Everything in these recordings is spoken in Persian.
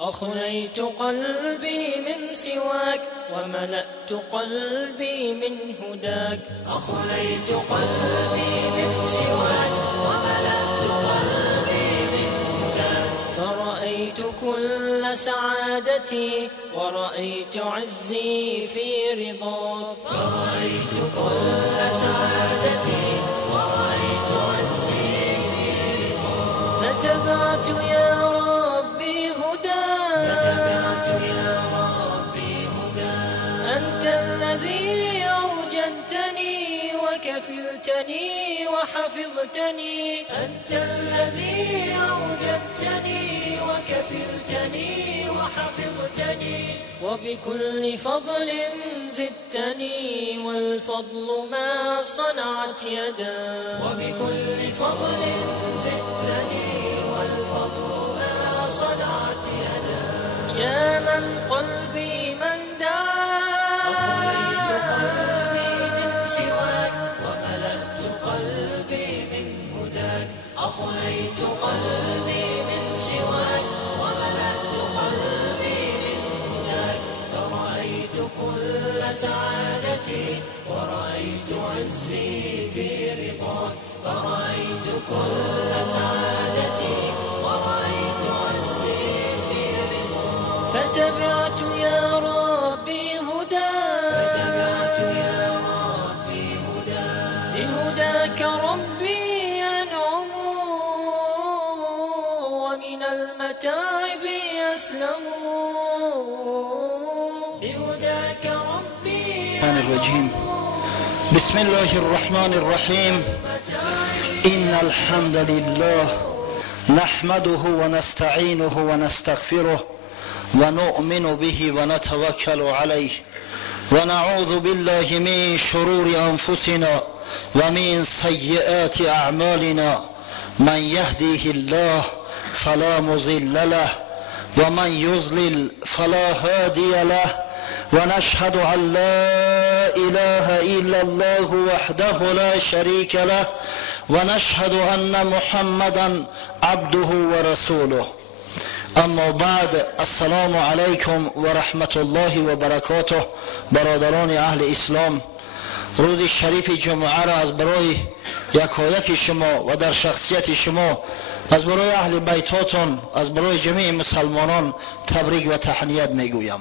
أخليت قلبي من سواك وملأت قلبي من هداك. أخليت قلبي من سواك وملأت قلبي من هداك. فرأيت كل سعادتي ورأيت عزي في رضاك. فرأيت كل سعادتي ورأيت عزي في رضاك. فتبعت يا ربي هداك. فتبعت يا ربي هداك. أنت الذي أوجدتني وكفلتني وحفظتني. أنت الذي أوجدتني وكفلتني وحفظتني. وبكل فضل زدتني والفضل ما صنعت يداك. وبكل فضل زدتني والفضل ما صنعت يداك. يا من قلبي من دعاك. أخليت قلبي من سواك وملأت قلبي من هداك. أخليت قلبي من سواك وملأت قلبي من هداك. فرأيت كل سعادتي ورأيت عزي في رضاك. فرأيت كل سعادتي ورأيت عزي في رضاك. فتبعت يا ربي هداك. فتبعت يا ربي هداك. بهداك ربي أنعم ومن المتاعب يسلم. بهداك ربي الرجيم. بسم الله الرحمن الرحيم. إن الحمد لله نحمده ونستعينه ونستغفره ونؤمن به ونتوكل عليه ونعوذ بالله من شرور أنفسنا ومن سيئات أعمالنا. من يهديه الله فلا مضل له ومن يضلل فلا هادي له. ونشهد أن لا إله إلا الله وحده لا شريك له ونشهد أن محمدا عبده ورسوله. اما بعد، السلام علیکم و رحمت الله و برکاته. برادران اهل اسلام، روز شریف جمعه را از برای یکایک شما و در شخصیت شما، از برای اهل بیتاتون، از برای جمیع مسلمانان تبریک و تهنیت میگویم.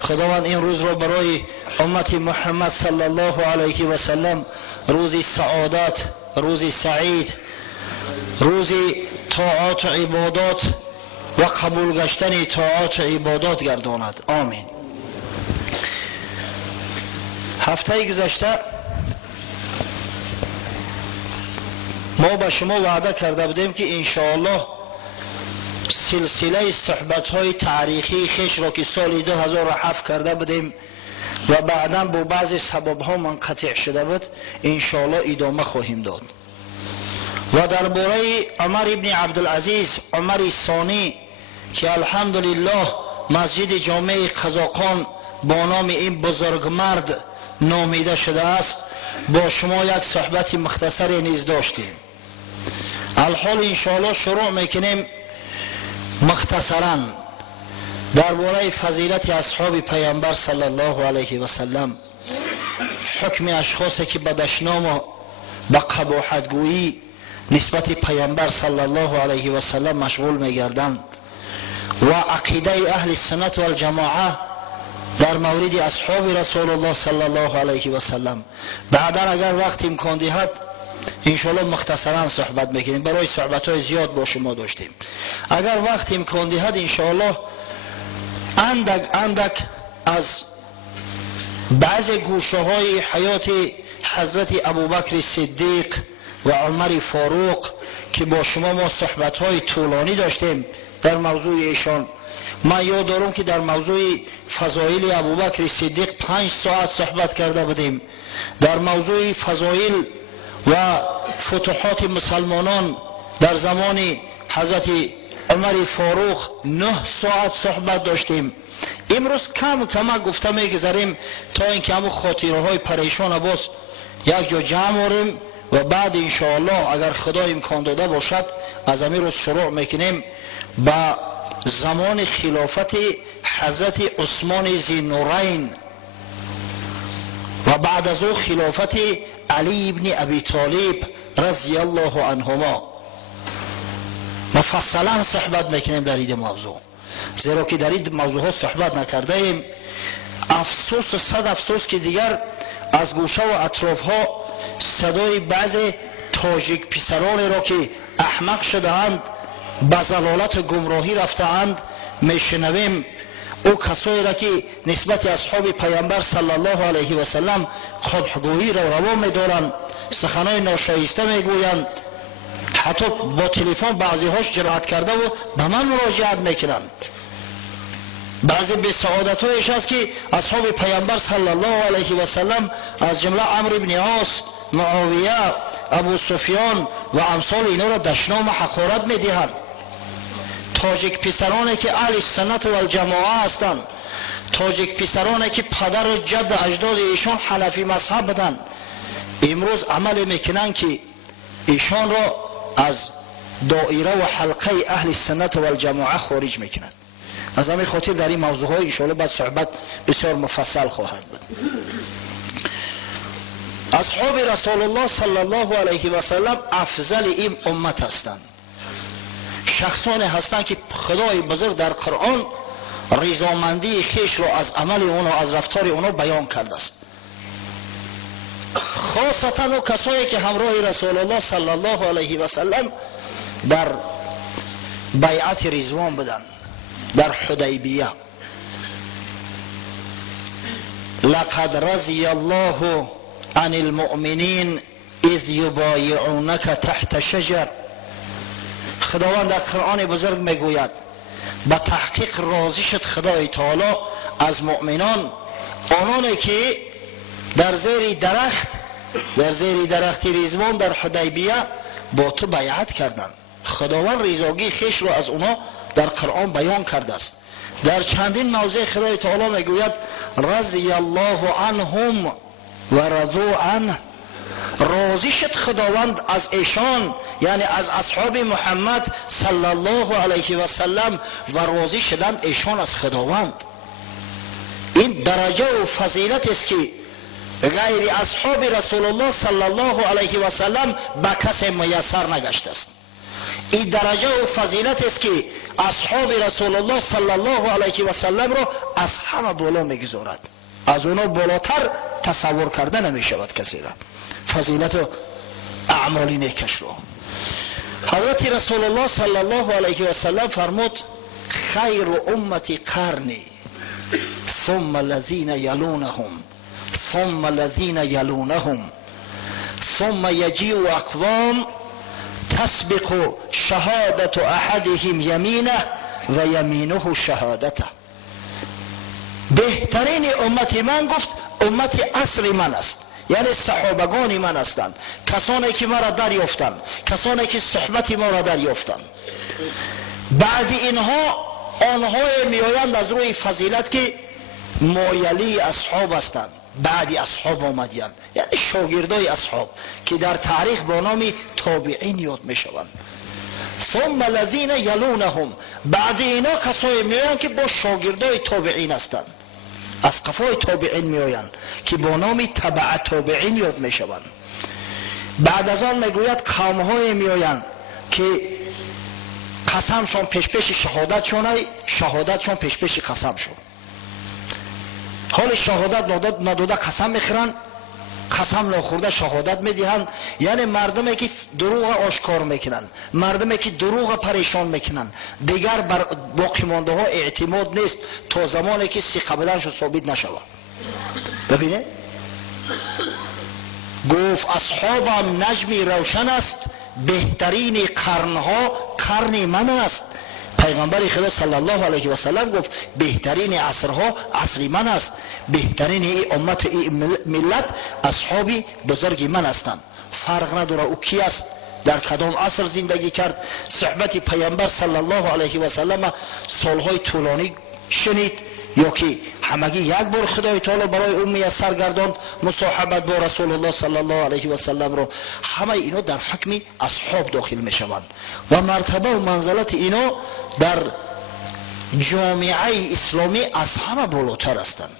خداوند این روز را برای امت محمد صلی الله علیه و سلم روزی سعادت، روزی سعید، روزی طاعات و عبادات و قبول گشتن طاعات و عبادات گرداند. آمین. هفته گذشته ما به شما وعده کرده بودیم که انشاءالله سلسله صحبت‌های تاریخی خیش را که سال 2007 کرده بودیم و بعدا با بعضی سبب‌ها منقطع شده بود انشاءالله ادامه خواهیم داد. و درباره عمر ابن عبدالعزیز عمر ثانی که الحمدلله مسجد جامع قزاقان با نام این بزرگمرد نامیده شده است با شما یک صحبت مختصر نیز داشتیم. الحال انشاءالله شروع میکنیم مختصرا درباره فضیلت اصحاب پیامبر صلی الله علیه و سلم، حکم اشخاصی که به دشنام و به قباحت گویی نسبت پیامبر صلی الله علیه و سلم مشغول میگردند و عقیده اهل سنت و الجماعه در مورد اصحاب رسول الله صلی الله علیه و سلم. بعدا اگر وقت امکان دهد انشاءالله مختصرا صحبت میکنیم، برای صحبت های زیاد با شما داشتیم. اگر وقت امکان دهد انشاءالله اندک از بعض گوشه های حیات حضرت ابوبکر صدیق و عمر فاروق که با شما ما صحبت های طولانی داشتیم در موضوع ایشان. من یاد دارم که در موضوع فضایل ابوبکر صدیق 5 ساعت صحبت کرده بودیم. در موضوع فضایل و فتوحات مسلمانان در زمان حضرت عمر فاروق 9 ساعت صحبت داشتیم. امروز کم گفته میگذاریم تا اینکه همون خاطره های پریشان باز یک جا جمع آوریم و بعد انشاءالله اگر خدا امکان داده باشد از امیر روز شروع میکنیم با زمان خلافت حضرت عثمان ذی‌النورین و بعد از او خلافت علی ابن ابی طالب رضی الله عنهما مفصلا صحبت میکنیم در این موضوع، زیرا که در این موضوع ها صحبت نکرده ایم. افسوس، صد افسوس که دیگر از گوشه و اطراف ها صدای بعض تاجیک پسران را که احمق شدهاند، به ضلالت و گمراهی رفتهاند میشنویم. او کسایی را که نسبت اصحاب پیامبر صلی الله علیه و سلم قبحگویی را روا می‌دارند، سخنان ناشایسته میگویند، حتی با تلفن بعضی هاش جرأت کرده و به من مراجعت میکنند. بعضی به سعادت هایش است که اصحاب پیامبر صلی الله علیه و سلم از جمله عمرو بن عاص، معاویه، ابو سفیان و امثال اینا را دشنام حقارت میدهند. تاجیک پسرانی که اهل سنت و الجماعه هستند، تاجیک پسرانی که پدر و جد اجداد ایشان حنفی مذهب بودند، امروز عمل میکنند که ایشان را از دایره و حلقه اهل سنت و الجماعه خارج میکنند. از همین خاطر در این موضوع های ان شاء الله بعد صحبت بسیار مفصل خواهد بود. اصحاب رسول الله صلی الله علیه و سلم افضل این امت هستند. شخصانی هستند که خدای بزرگ در قرآن رضامندی خویش را از عمل اونا، از رفتار اونا بیان کرده است. خاصتا او کسایی که همراه رسول الله صلی الله علیه و سلم در بیعت رضوان بودند، در حدیبیه. لقد رضی الله عن المؤمنین اذ یبایعونک تحت شجر. خداوند در قرآن بزرگ میگوید به تحقیق راضی شد خدای تعالی از مؤمنان، آنانی که در زیر درخت رضوان در حدیبیه با تو بیعت کردند. خداوند رضاگی خویش را از اونا در قرآن بیان کرده است. در چندین موضع خدای تعالی میگوید رضی الله عنهم و رضوا عنه. راضی شد خداوند از ایشان، یعنی از اصحاب محمد صلی الله علیه و سلم، و راضی شدند ایشان از خداوند. این درجه و فضیلت است که غیر اصحاب رسول الله صلی الله علیه و سلم به کسی میسر نگشته است. این درجه و فضیلت است که اصحاب رسول الله صلی الله علیه و سلم را از همه بالا میگذارد. از اونا بالاتر تصور کرده نمی شود کسی را، فضیلت و اعمال نیکش را. حضرت رسول الله صلی الله علیه و سلم فرمود خیر امتی قرنی ثم الذین یلونهم ثم الذین یلونهم ثم یجیء اقوام تسبق شهادت احدهم یمینه و یمینه شهادته. بهترین امت من گفت امت عصر من است، یعنی صحابگان من هستند، کسانی که ما را دریافتند، کسانی که صحبت ما را دریافتند. بعد اینها آنهای میآیند از روی فضیلت که مایلی اصحاب هستند، بعدی اصحاب آمدیان، یعنی شاگردای اصحاب که در تاریخ با نام تابعین یاد می شوند. ثم الذین یلونهم، بعد اینا کسایی میآیند که با شاگردای تابعین هستند، از قفای تابعین میآیند که با نام تبع تابعین یاد می شوند. بعد از آن میگوید قومهای میآیند که قسمشون پیش پیش شهادتشون پیش پیش قسمشون. حال شهادت نداده قسم میخورند، قسم نخورده شهادت میدهند. یعنی مردمی که دروغ آشکار میکنند، مردمی که دروغ پریشان میکنند، دیگر بر باقی مانده ها اعتماد نیست تا زمانی که ثقه بدنشو ثابت نشود. ببینه گفت اصحابم نجمی روشن است، بهترین قرنها قرن من است. پیغمبر خدا صلی الله علیه و سلم گفت بهترین عصرها عصر من است، بهترین این امت این ملت اصحابی بزرگ من هستند. فرق نداره او کی است، در کدام عصر زندگی کرد. صحبت پیامبر صلی الله علیه و سلم سالهای طولانی شنید یا که همگی یک بار خدای تعالی برای او میسر گرداند مصاحبت با رسول الله صلی الله علیه و سلم رو. همه اینا در حکم اصحاب داخل می شوند و مرتبه و منزلت اینا در جامعه اسلامی از همه بالاتر هستند،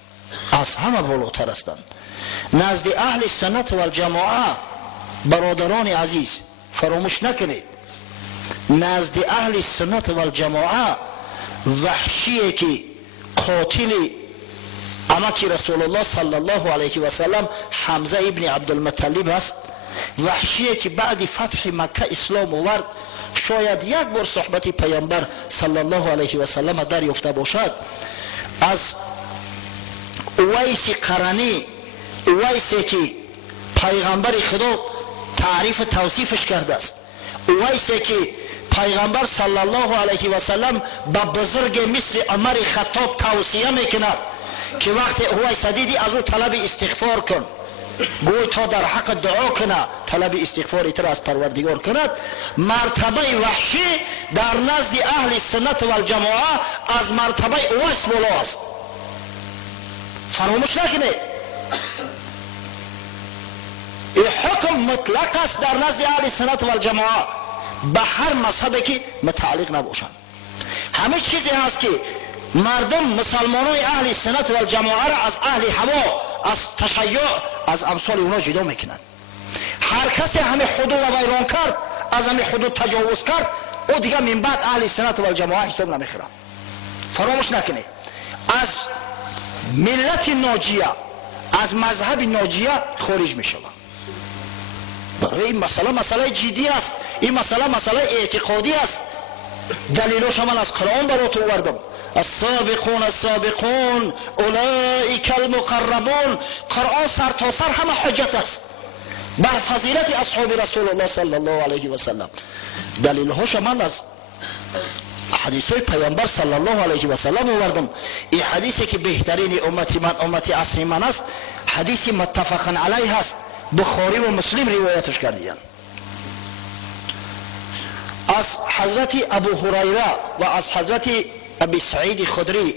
از همه بالاتر هستند. نزد اهل سنت و الجماعه برادران عزیز فراموش نکنید، نزد اهل سنت و الجماعه وحشی که قاتل امک رسول الله صلی الله علیه و سلم حمزه ابن عبدالمطلب است، وحشی که بعد فتح مکه اسلام آورد، شاید یک بار صحبت پیامبر صلی الله علیه و سلم دریافته باشد. از اویس قرنی، اویسی که پیغمبر خدا تعریف توصیفش کرده است، اویسی که پیغمبر صلی الله علیه و سلم به بزرگ مثل عمر خطاب توصیه میکند که وقتی اویس دیدی از او طلب استغفار کن، گوی تا در حق دعا کنه، طلب استغفار ایتر از پروردگار کند. مرتبه وحشی در نزد اهل سنت و الجماعه از مرتبه اویس بالا است، فراموش نکنید. این حکم مطلق است در نزد اهل سنت و الجماعه به هر مذهبی که متعلق نباشند. همه چیزی هست که مردم مسلمانان اهل سنت و الجماعه را از اهل هوا، از تشیع، از امثال اونا جدا میکنند. هر کسی همه حدود را ویران کرد، از همه حدود تجاوز کرد، او دیگه من بعد اهل سنت و الجماعه حساب نمیخورند. فراموش نکنید، از ملت ناجیه، از مذهب ناجیه خارج میشود. برای این مسئله جدی است، این مسئله اعتقادی است. دلیلش من از قرآن برات آوردم. السابقون السابقون اولئک المقربون. قرآن سر تا سر همه حجت است بر فضیلت اصحاب رسول الله صلی الله علیه و سلم. دلیلش من از حدیث های پیامبر صلی الله علیه و سلم آوردم. این حدیثی که بهترین امتی من، امتی عصر من است، حدیث متفق علیه است، بخاری و مسلم روایتش کردند. از حضرت ابو هریره و از حضرت ابی سعید خدری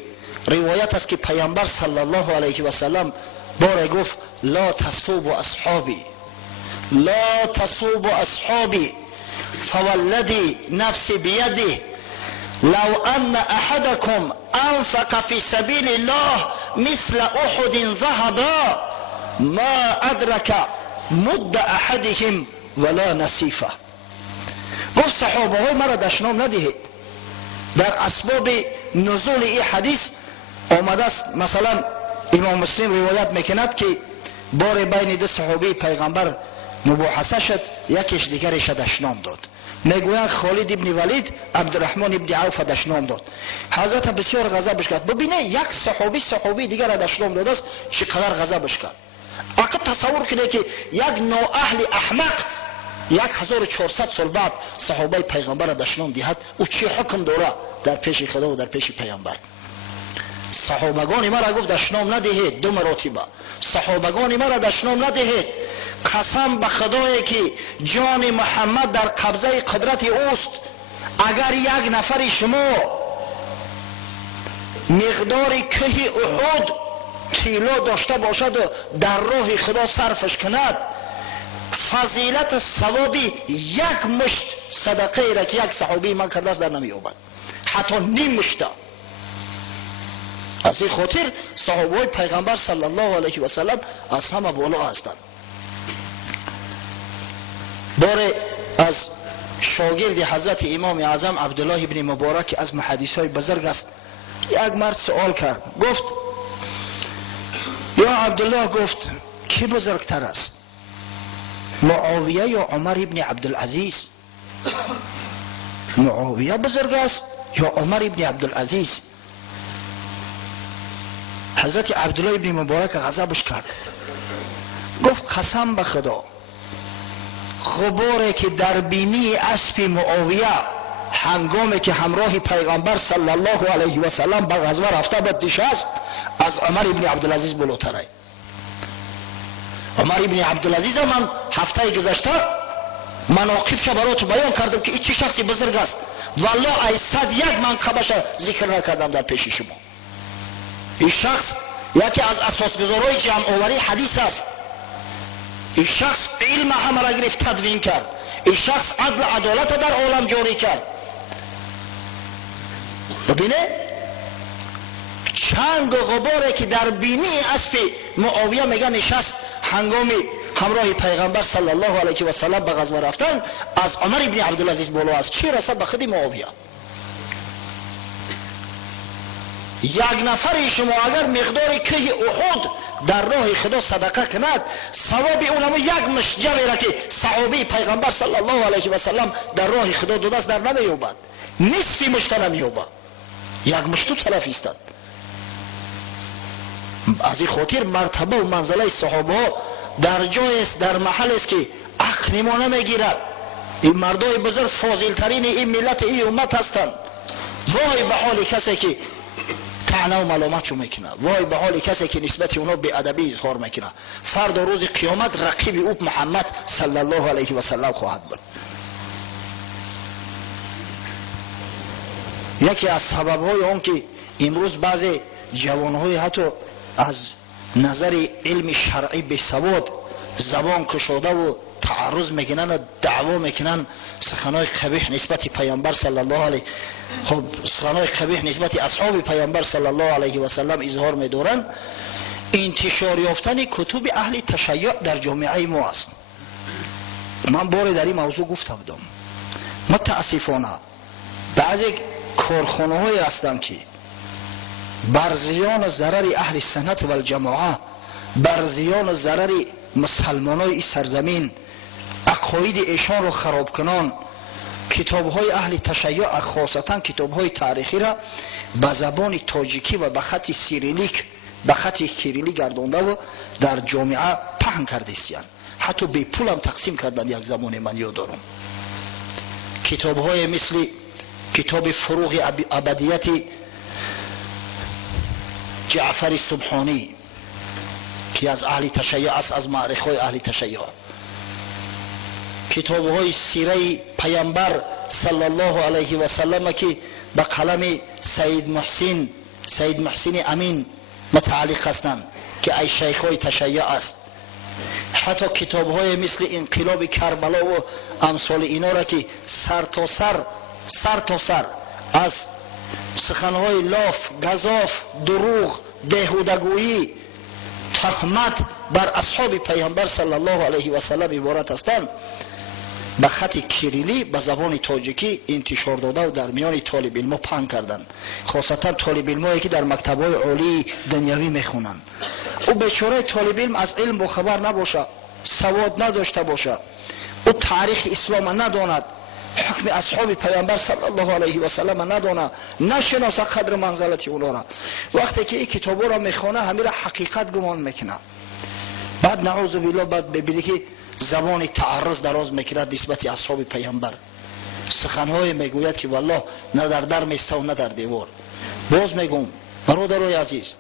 روایت است که پیامبر صلی الله علیه و سلم بار گفت لا تسوبوا اصحابی، لا تسوبوا اصحابی فوالذی نفسی بیده لو ان احدکم انفق فی سبیل الله مثل احد ذهبا ما ادرک مد احدهم ولا نصیفه. گفت صحابه های مرا دشنام ندهید. در اسباب نزول این حدیث آمده است، مثلا امام مسلم روایت میکند که بار بین دو صحابه پیغمبر مباحثه شد، یکیش دیگرش دشنام داد. میگویند خالد ابن ولید عبدالرحمن ابن عوف دشنام داد. حضرت بسیار غضبش کرد. ببینه یک صحابی دیگر دشنام داده است، چقدر غضبش کرد. اگه تصور کنه که یک نااهل احمق 1400 سال بعد صحابه پیغمبر دشنام دهد، او چه حکم داره در پیش خدا و در پیش پیغمبر؟ صحابگان ما را گفت دشنام ندهید، دو مراتبه. صحابگان ما را دشنام ندهید. قسم به خدایی که جان محمد در قبضه قدرت اوست، اگر یک نفر شما مقدار که احد طلا داشته باشد و در راه خدا صرفش کند، فضیلت ثوابی یک مشت صدقه را که یک صحابی من کرده است در نمی‌یابد، حتی نیم مشت. از این خاطر صحابه پیغمبر صلی الله علیه و سلم از همه بالا هستند. بار از شاگرد حضرت امام اعظم عبدالله ابن مبارک از محدثای بزرگ است، یک مرد سوال کرد، گفت یا عبدالله، گفت کی بزرگتر است، معاویه یا عمر ابن عبدالعزیز؟ معاویه بزرگ است یا عمر ابن عبدالعزیز؟ حضرت عبدالله ابن مبارک غضبش کرد، گفت قسم به خدا، غباری که در بینی اسب معاویه هنگامی که همراه پیغمبر صلی الله علیه و سلم به غزوه رفته بود نشست، از عمر ابن عبدالعزیز بالاتره. عمر ابن عبدالعزیز من هفته گذشته مناقبش برات بیان کردم که این چه شخصی بزرگ است. والله ای 101 منقبش ذکر نکردم در پیش شما. این شخص یکی از اساسگذارهای جمع آوری حدیث است. این شخص علم همه را گرفت تدوین کرد. این شخص عدل عدالت در عالم جاری کرد. ببینه گنگ و غباری که در بینی اسب معاویه میگه نشست هنگامی همراه پیغمبر صلی الله علیه و سلم به غزوه رفتن، از عمر ابن عبدالعزیز بالا است چی رسد به خود معاویه. یک نفر شما اگر مقدار که احد در راه خدا صدقه کند، ثواب اونم یک مشجوی را که صحابه پیغمبر صلی الله علیه و سلم در راه خدا دو دست در نمییابد، نصف مشت نمییابد، یک مشتو طرف ایستد. از این خاطر مرتبه و منزله صحابه ها در جای است، در محل است که عقل ما نمیگیرد. این مردای بزرگ فاضل ترین این ملت این امت هستند. وای به حال کسی که طعنه و ملامت شو میکنه، وای به حال کسی که نسبت اونا به ادبی اظهار میکنه. فردا روز قیامت رقیب او محمد صلی الله علیه و سلم خواهد بود. یکی از سبب‌های اون که امروز بعضی جوان‌های حتی از نظر علم شرعی به سواد زبان کشاده و تعرض میکنن و دعوا میکنن، سخنای قبیح نسبت پیامبر صلی الله علیه، خب سخنای قبیح نسبت اصحاب پیامبر صلی الله علیه و سلم اظهار میدارن. انتشار یافتن کتب اهل تشیع در جامعه ما است. من بار در این موضوع گفته بودم، متاسفانه بعضی کارخانه های هستند که بر زیان و ضرر اهل سنت و الجماعه، بر زیان و ضرر مسلمانای این سرزمین عقاید ایشان رو خراب کنان، کتاب های اهل تشیع خاصتا کتاب های تاریخی را به زبان تاجیکی و به خط سیریلیک، به خط کیریلی گردانده و در جامعه پهن کرده استند. حتی به پول هم تقسیم کردن. یک زمان من یاد دارم کتاب های مثل کتاب فروغ ابدیت جعفر سبحانی که از اهل تشیع است، از معرخای اهل تشیع، کتاب های سیره پیامبر صلی الله علیه و سلم که به قلم سید محسن امین متعلق هستند که ای شیخ های تشیع است. حتی کتاب های مثل انقلاب کربلا و امثال اینا را که سر تا سر از سخنهای لاف، گزاف، دروغ، بیهودگویی، تهمت بر اصحاب پیامبر صلی الله علیه و سلم عبارت هستند، به خط کیریلی به زبان تاجیکی انتشار داده و در میان طالب علم پهن کردن، خاصتا طالب علمایی که در مکتب‌های عالی دنیوی میخونن. او بیچاره طالب علم از علم با خبر نباشه، سواد نداشته باشه، او تاریخ اسلام نداند، حکم اصحاب پیامبر صلی الله علیه و سلم ندانه، نشناسه قدر منزلت اونا را. وقتی که این کتابا را میخونه همین را حقیقت گمان میکنه، بعد نعوذ بالله بعد ببینی که زبان تعرض دراز میکرد نسبت اصحاب پیامبر، سخنهای میگوید که والله نه در در میسته و نه در دیوار. باز میگم برادرای عزیز،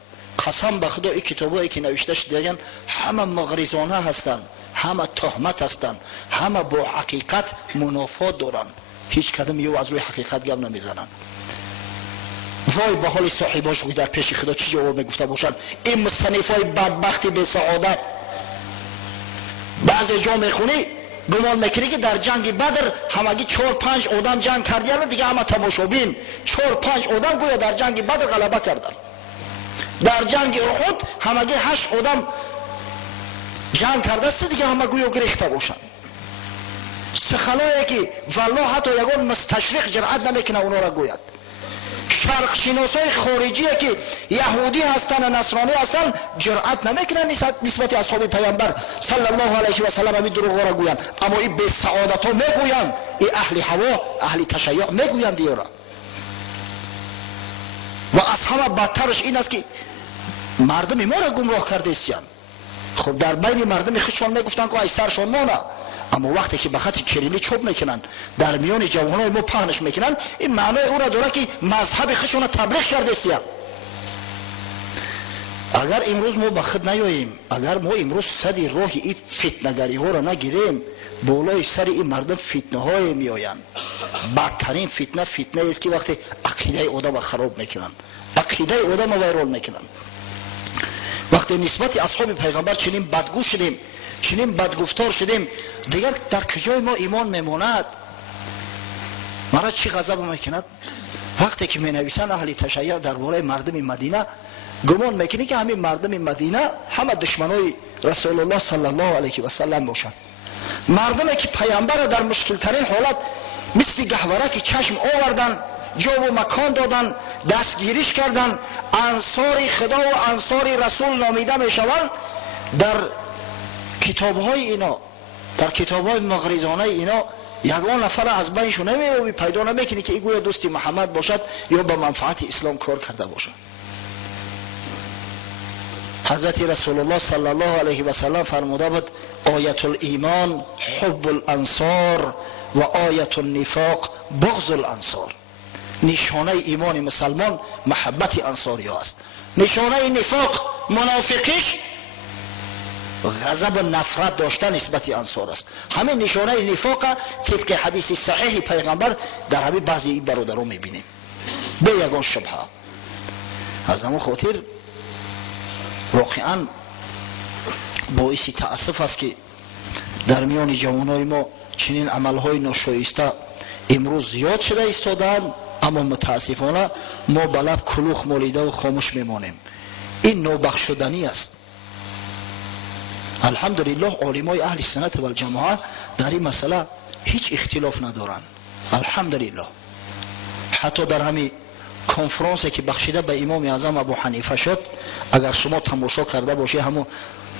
قسم به خدا این کتابایی که نوشتهش دیدن همه مغرضانه هستند، همه تهمت هستند، همه با حقیقت منافات دارن، هیچ کدام یو از روی حقیقت گپ نمیزنن. وای به حال صاحباش در پیش خدا چی جواب میگفته باشن این مصنفای بدبختی به سعادت. بعضی جا میخونی گمان میکنی که در جنگ بدر همگی 4-5 آدم جنگ کردن و دیگه همه تماشابین. 4-5 آدم گویا در جنگ بدر غلبه کردن، در جنگ احد همگی 8 آدم جنگ کرده است دیگه همه گویا گریخته باشن. سخنایی که والله حتی یگان مستشرق جرأت نمیکنه اونا را گوید. شرق شناسای خارجی که یهودی هستن و نصرانی هستن جرأت نمیکنن نسبت اصحاب پیامبر صلی الله علیه و سلم همین دروغ را گویند، اما این به سعادت ها میگویند، این اهل هوا اهل تشیع میگویند دیورا. و از همه بدترش این است که مردم ما را گمراه کرده استند. خب در بین مردم خودشان میگفتن که ای سرشان مانه، اما وقتی که به خط کریلی چوب میکنن در میان جوانای ما پهنش میکنن، این معنای او را داره که مذهب خودشون تبلیغ کرده استند. اگر امروز ما به خود نیاییم، اگر ما امروز صد راه این فتنه‌گری ها را نگیریم، بالای سر این مردم فتنه های میآیند. بدترین فتنه است که وقتی عقیده آدم خراب میکنن، عقیده آدم ویران میکنن. وقتی نسبت اصحاب پیغمبر چنین بدگو شدیم، چنین بدگفتار شدیم، دیگر در کجای ما ایمان میماند؟ مرا چی غضب میکند وقتی که می نویسن اهل تشیع درباره مردم مدینه گمان میکنی که همین مردم مدینه همه دشمنای رسول الله صلی الله علیه و سلم باشند. مردمی که پیامبر در مشکل ترین حالت مثل گهواره که چشم آوردن، جا و مکان دادن، دستگیریش کردن، انصار خدا و انصار رسول نامیده میشوند. در کتاب‌های اینا، در کتاب‌های مغرضانه اینا یگان نفر از بینشون نمی‌یابی، پیدا نمی‌کنی که این گویا دوست محمد باشد یا به منفعت اسلام کار کرده باشد. حضرت رسول الله صلی الله علیه و سلم فرموده بود آیت الایمان حب الانصار و آیت النفاق بغض الانصار. نشانه ایمان مسلمان محبت انصاری ها است. نشانه نفاق منافقیش غضب و نفرت داشتن نسبت انصار است. همین نشانه نفاق طبق حدیث صحیح پیغمبر در همین بعضی برادران میبینیم به یگان شبهه. از همون خاطر واقعا باعث تأسف است که در میان جوانای ما چنین عملهای ناشایسته امروز زیاد شده ایستادند، اما متاسفانه ما به لب کلوخ مالیده و خاموش میمانیم. این نابخشودنی است. الحمدلله عالمای اهل سنت و الجماعه در این مسئله هیچ اختلاف ندارند. الحمدلله. حتی در همین کنفرانسی که بخشیده به امام اعظم ابو حنیفه شد، اگر شما تماشا کرده باشی همون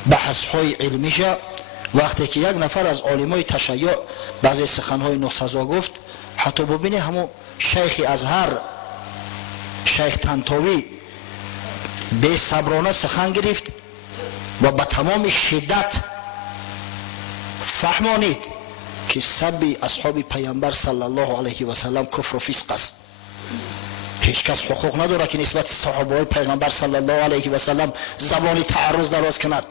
بحث های علمیشه، وقتی که یک نفر از علمای تشیع بعضی سخنهای ناسزا گفت، حتی ببینی همون شیخ ازهر شیخ طنطاوی به صبرانه سخن گرفت و با تمام شدت فهمانید که سب اصحاب پیامبر صلی الله علیه و سلم کفر و فسق است. هیچ کس حقوق نداره که نسبت صحابه پیغمبر صلی الله علیه و سلم زبانی تعرض دراز کند.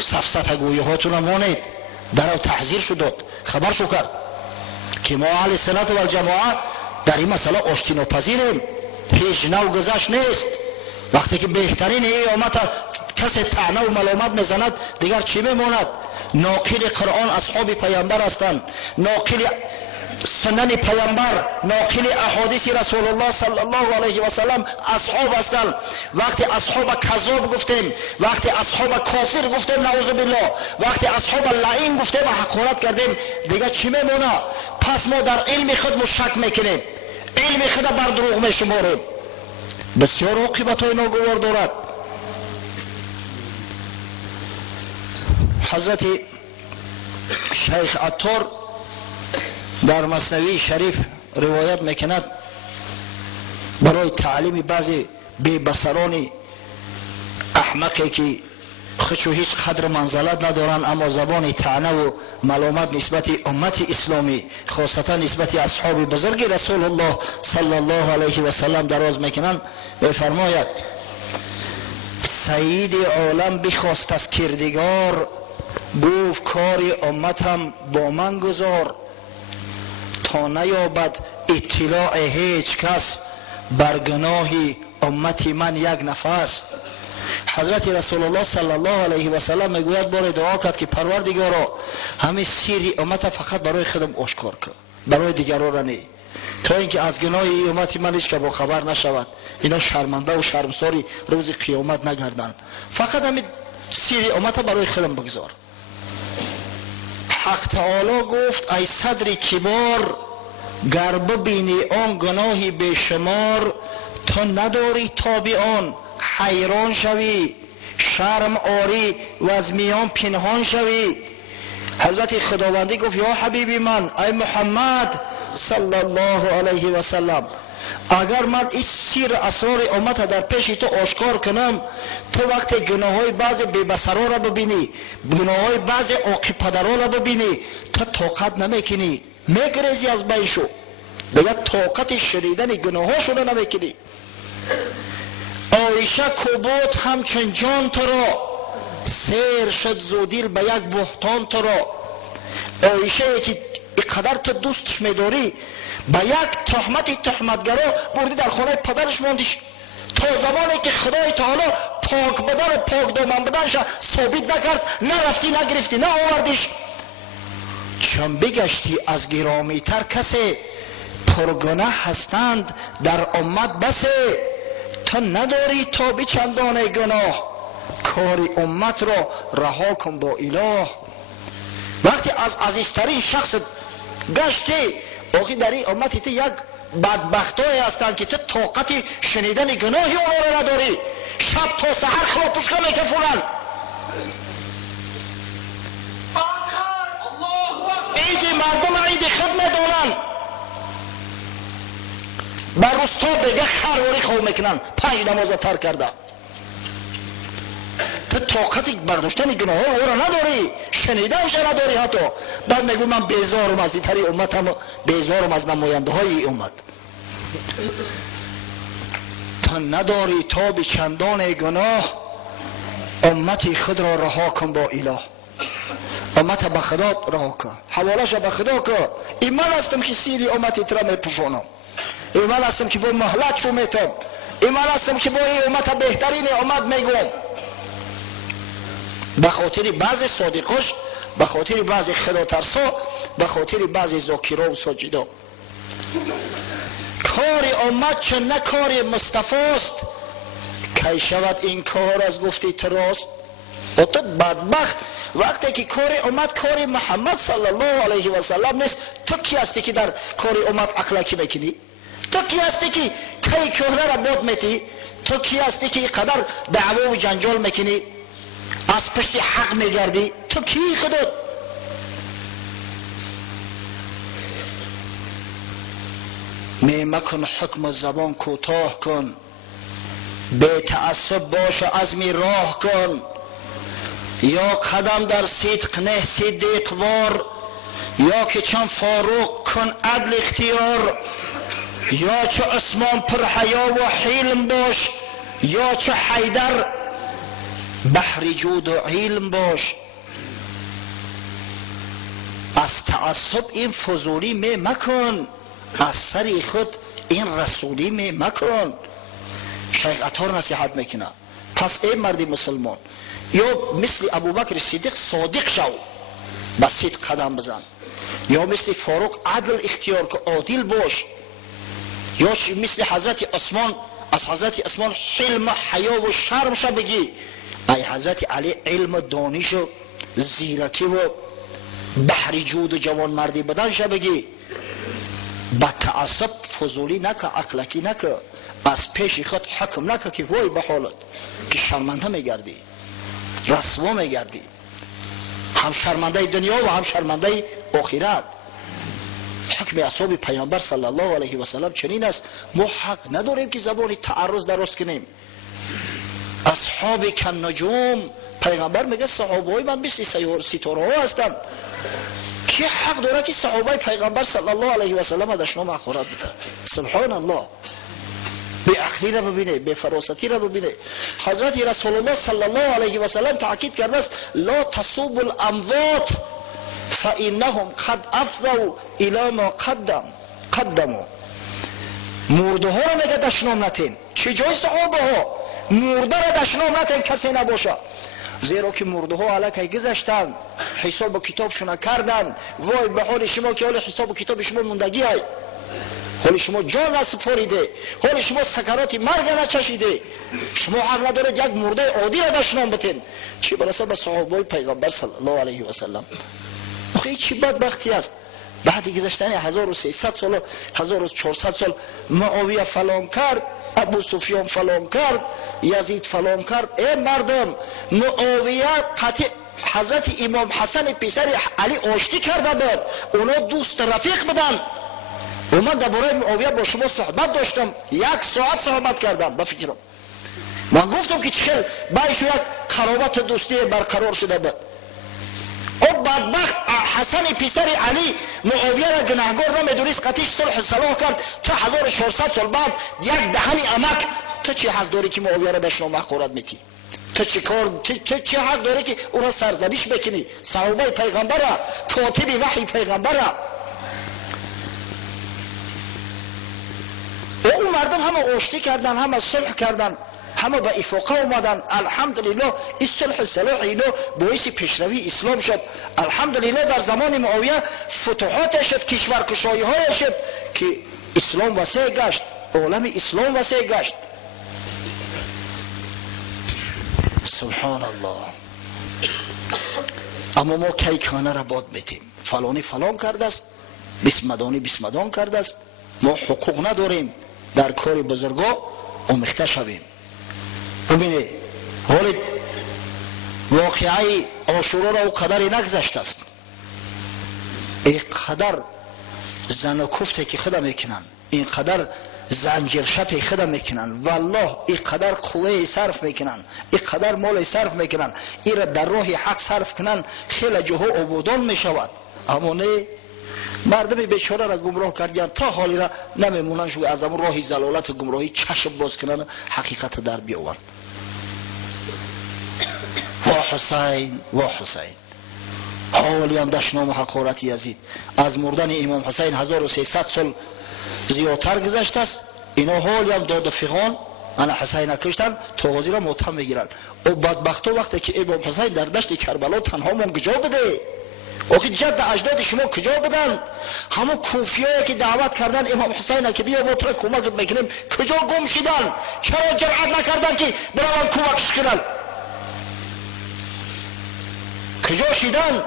سفسطه گویی هاتون مانید. در او تحذیر شد داد، خبر شو کرد که ما اهل سنت و الجماعه در این مسئله آشتی ناپذیریم. هیچ نوع گذشت نیست. وقتی که بهترین ای امت کسی طعنه و ملامت میزند دیگر چی میماند؟ ناقل قرآن اصحاب پیامبر هستند، ناقل سنن پیامبر، ناقل احادیث رسول الله صلی الله علیه و سلم اصحاب هستند. وقتی اصحاب کذاب گفتیم، وقتی اصحاب کافر گفتیم نعوذ بالله، وقتی اصحاب لعین گفتیم و حقارت کردیم، دیگه چی میمونه؟ پس ما در علم خود شک میکنیم، علم خود بر دروغ میشماریم. بسیار عاقبت‌های ناگوار دارد. حضرت شیخ عطار در مثنوی شریف روایت میکند برای تعلیم بعضی بی‌بصران احمقی که خودشو هیچ قدر منزلت ندارن اما زبان طعنه و ملامت نسبت امت اسلامی خاصتا نسبت اصحاب بزرگ رسول الله صلی الله علیه و سلم دراز میکنن، میفرماید سید عالم بخواست از کردگار، گفت کار امتم با من گذار، تا نیابد اطلاع هیچ کس بر گناه امت من یک نفس. حضرت رسول الله صلی الله علیه و سلم میگوید بار دعا کرد که پروردگارا همه سیری امت فقط برای خودم آشکار کن، برای دیگران را نه، تا اینکه از گناه امت من هیچ که با خبر نشود، اینا شرمنده و شرمساری روز قیامت نگردن. فقط همین سیری امت برای خودم بگذار. حق تعالی گفت ای صدر کبار، گر ببینی آن گناهی بیشمار، تو نداری تابعان حیران شوی، شرم آری و از میان پنهان شوی. حضرت خداوندی گفت یا حبیبی من ای محمد صلی الله علیه و سلم، اگر من این سیر اسرار امت در پیش تو آشکار کنم، تو وقتی گناههای بعض بی‌بصرا را ببینی، گناههای بعض عاقل پدرا را ببینی، تو طاقت نمیکنی، میگریزی از بینشو، دیگه طاقت شنیدن گناهاشو نمیکنی. عایشه کبوت همچون جان تو را، سیر شد زودیر به یک بهتان تو را. عایشه که اینقدر تو دوستش میداری، به یک تهمتگرا بردی در خانه پدرش ماندیش، تا زمانی که خدای تعالی پاک بدن و پاک دامن بدنش ثابت نکرد، نرفتی نگرفتی نه آوردیش. چون بگشتی از گرامی تر کسی، پرگناه هستند در امت بسه، تو تو نداری تا به چندان گناه، کار امت را رها کن با اله. وقتی از عزیزترین شخص گشتی، آخی در این امتی تو یک بدبختای هستند که تو طاقت شنیدن گناهی اونا را نداری، شب تا سحر خلاپش کنه که فلان عید مردم عید خود ندارن، بر روستا بگه خرواری خواه میکنن، 5 نماز ترک کرده. تو طاقت برداشتن گناه ها را نداری، شنیدنش نداری. حتی بعد میگو من بیزارم از ایتری امتم، بیزارم از نماینده های ای امت. تو نداری تا به چندان گناه، امتی خود را رها کن با اله. امت به خدا رها کن، حوالش به خدا کن. این من هستم که سیری امتی ترا میپوشونم، این من هستم که با مهلت شو میتم، این من هستم که با این امت بهترین امت میگم. به خاطر بعضی صادقاش، به خاطر بعضی خدا ترسا، به خاطر بعضی ذاکرا و ساجدا. کار امت چه نه کار مصطفی است، کی شود این کار از گفتی تراست. و تو بدبخت وقتی که کار امت کار محمد صلی الله علیه و سلم نیست، تو کی هستی که در کار امت عقلکی میکنی؟ تو کی هستی که کی کهنه را بود میتی؟ تو کی هستی که قدر دعوا و جنجال میکنی، از پشت حق میگردی؟ تو کی خودت؟ مکن حکم زبان کوتاه کن، بی تعصب باش عزمی راه کن. یا قدم در صدق نه صدیق وار، یا که چون فاروق کن عدل اختیار. یا چه عثمان پر حیا و حلم باش، یا چه حیدر بحر جود و علم باش. از تعصب این فضولی می مکن، از سری خود این رسولی می مکن. شیخ عطار نصیحت میکنه. پس ای مردی مسلمان، یا مثل ابوبکر صدیق صادق شو، با صدق قدم بزن. یا مثل فاروق عدل اختیار که عادل باش. یا مثل حضرت عثمان، از حضرت عثمان حلم و حیا و شرم شو بگی. ای حضرت علی علم و دانش و زیرکی و بحر جود و جوان مردی بدن شو بگی. با تعصب فضولی نکه، عقلکی نکه، از پیش خود حکم نکه که وای به حالت که شرمنده میگردی، رسوا میگردی، هم شرمنده دنیا و هم شرمنده آخرت. حکم اصحاب پیامبر صلی الله علیه و سلم چنین است، ما حق نداریم که زبانی تعرض درست کنیم. اصحاب کن نجوم، پیغمبر میگه صحابه های من مثل ستاره ها هستن. کی حق داره که صحابه پیغمبر صلی الله علیه و سلم دشنو مخورت بده؟ سبحان الله. به عقلی را ببینه، به فراستی را ببینه. حضرت رسول الله صلی الله علیه و سلم تاکید کرده است لا تصوب الاموات فانهم قد افضوا الى ما قدموا. مرده ها را میگه دشنام نتین. چه جای صحابه ها مرده را دشنام نتین کسی نباشه، زیرا که مرده ها علیه گذشتن، حساب و کتابشون کردن. وای به حال شما که حال حساب و کتاب شما موندگی های، حال شما جان نسپاریده، حال شما سکرات مرگ نچشیده. شما حق ندارید یک مرده عادی را دشنام بتین، چی برسه به صحابه پیغمبر صلی الله علیه و سلم. آخه این چی بدبختی است؟ بعد گذشتن 1300 سال 1400 سال معاویه فلان کرد، ابو سفیان فلان کرد، یزید فلان کرد. ای مردم، معاویه قطع حضرت امام حسن پسر علی آشتی کرده بود، اونا دوست رفیق بودن. و من درباره معاویه با شما صحبت داشتم، 1 ساعت صحبت کردم. بفکرم من گفتم که چخیل بایش یک قرابت دوستی برقرار شده بود. او بدبخت حسن پسر علی معاویه را گناهگار نمیدونست، قطعش صلح صلاح کرد. تا 1400 سال بعد یک دهنی امک، تو چه حق داری که معاویه را بشنو مخورت میتی؟ تو چه حق داری که او را سرزنش بکنی؟ صحابه پیغمبر را، کاتب وحی پیغمبر را. اون مردم همه آشتی کردن، همه صلح کردن، همه به افاقه اومدن. الحمدلله این صلح صلاح اینا باعث پیشروی اسلام شد. الحمدلله در زمان معاویه فتوحات شد، کشورکشایی های شد که اسلام وسیع گشت، عالم اسلام وسیع گشت. سبحان الله. اما ما کیکانه را باد میتیم، فلانی فلان کرده است، بسمدانی بسمدان کرده است، ما حقوق نداریم در کار بزرگا آمیخته شویم. ببینید حالی واقعی عاشورا را او قدر نگذشته است، این قدر زن و کفته که خدا میکنن، این قدر زنجیر شپ خدا میکنن، والله این قدر قوه صرف میکنن، این قدر مال صرف میکنن، این را در راه حق صرف کنن خیلی جاها عبودان میشود. اما نه، مردم بیچاره را گمراه کردن تا حالی را نمیمونن شو از اون راه زلالت و گمراهی چشم باز کنن حقیقت در بیاورن. و حسین و حسین حالی هم دشنام حقارت یزید. از مردن امام حسین 1300 سال زیادتر گذشته است. اینا حالی هم داد فغان انا حسین کشتن تا غازی را متهم میگیرن. و بدبختو وقتی که امام حسین در دشت کربلا تنها من کجا بده؟ اوکی جد اجداد شما کجا بودن؟ همون کوفیایی که دعوت کردن امام حسین که بیا ما تو کمک بکنیم کجا گم شدن؟ چرا جرأت نکردن که برون کمکش کنن؟ کجا شدن؟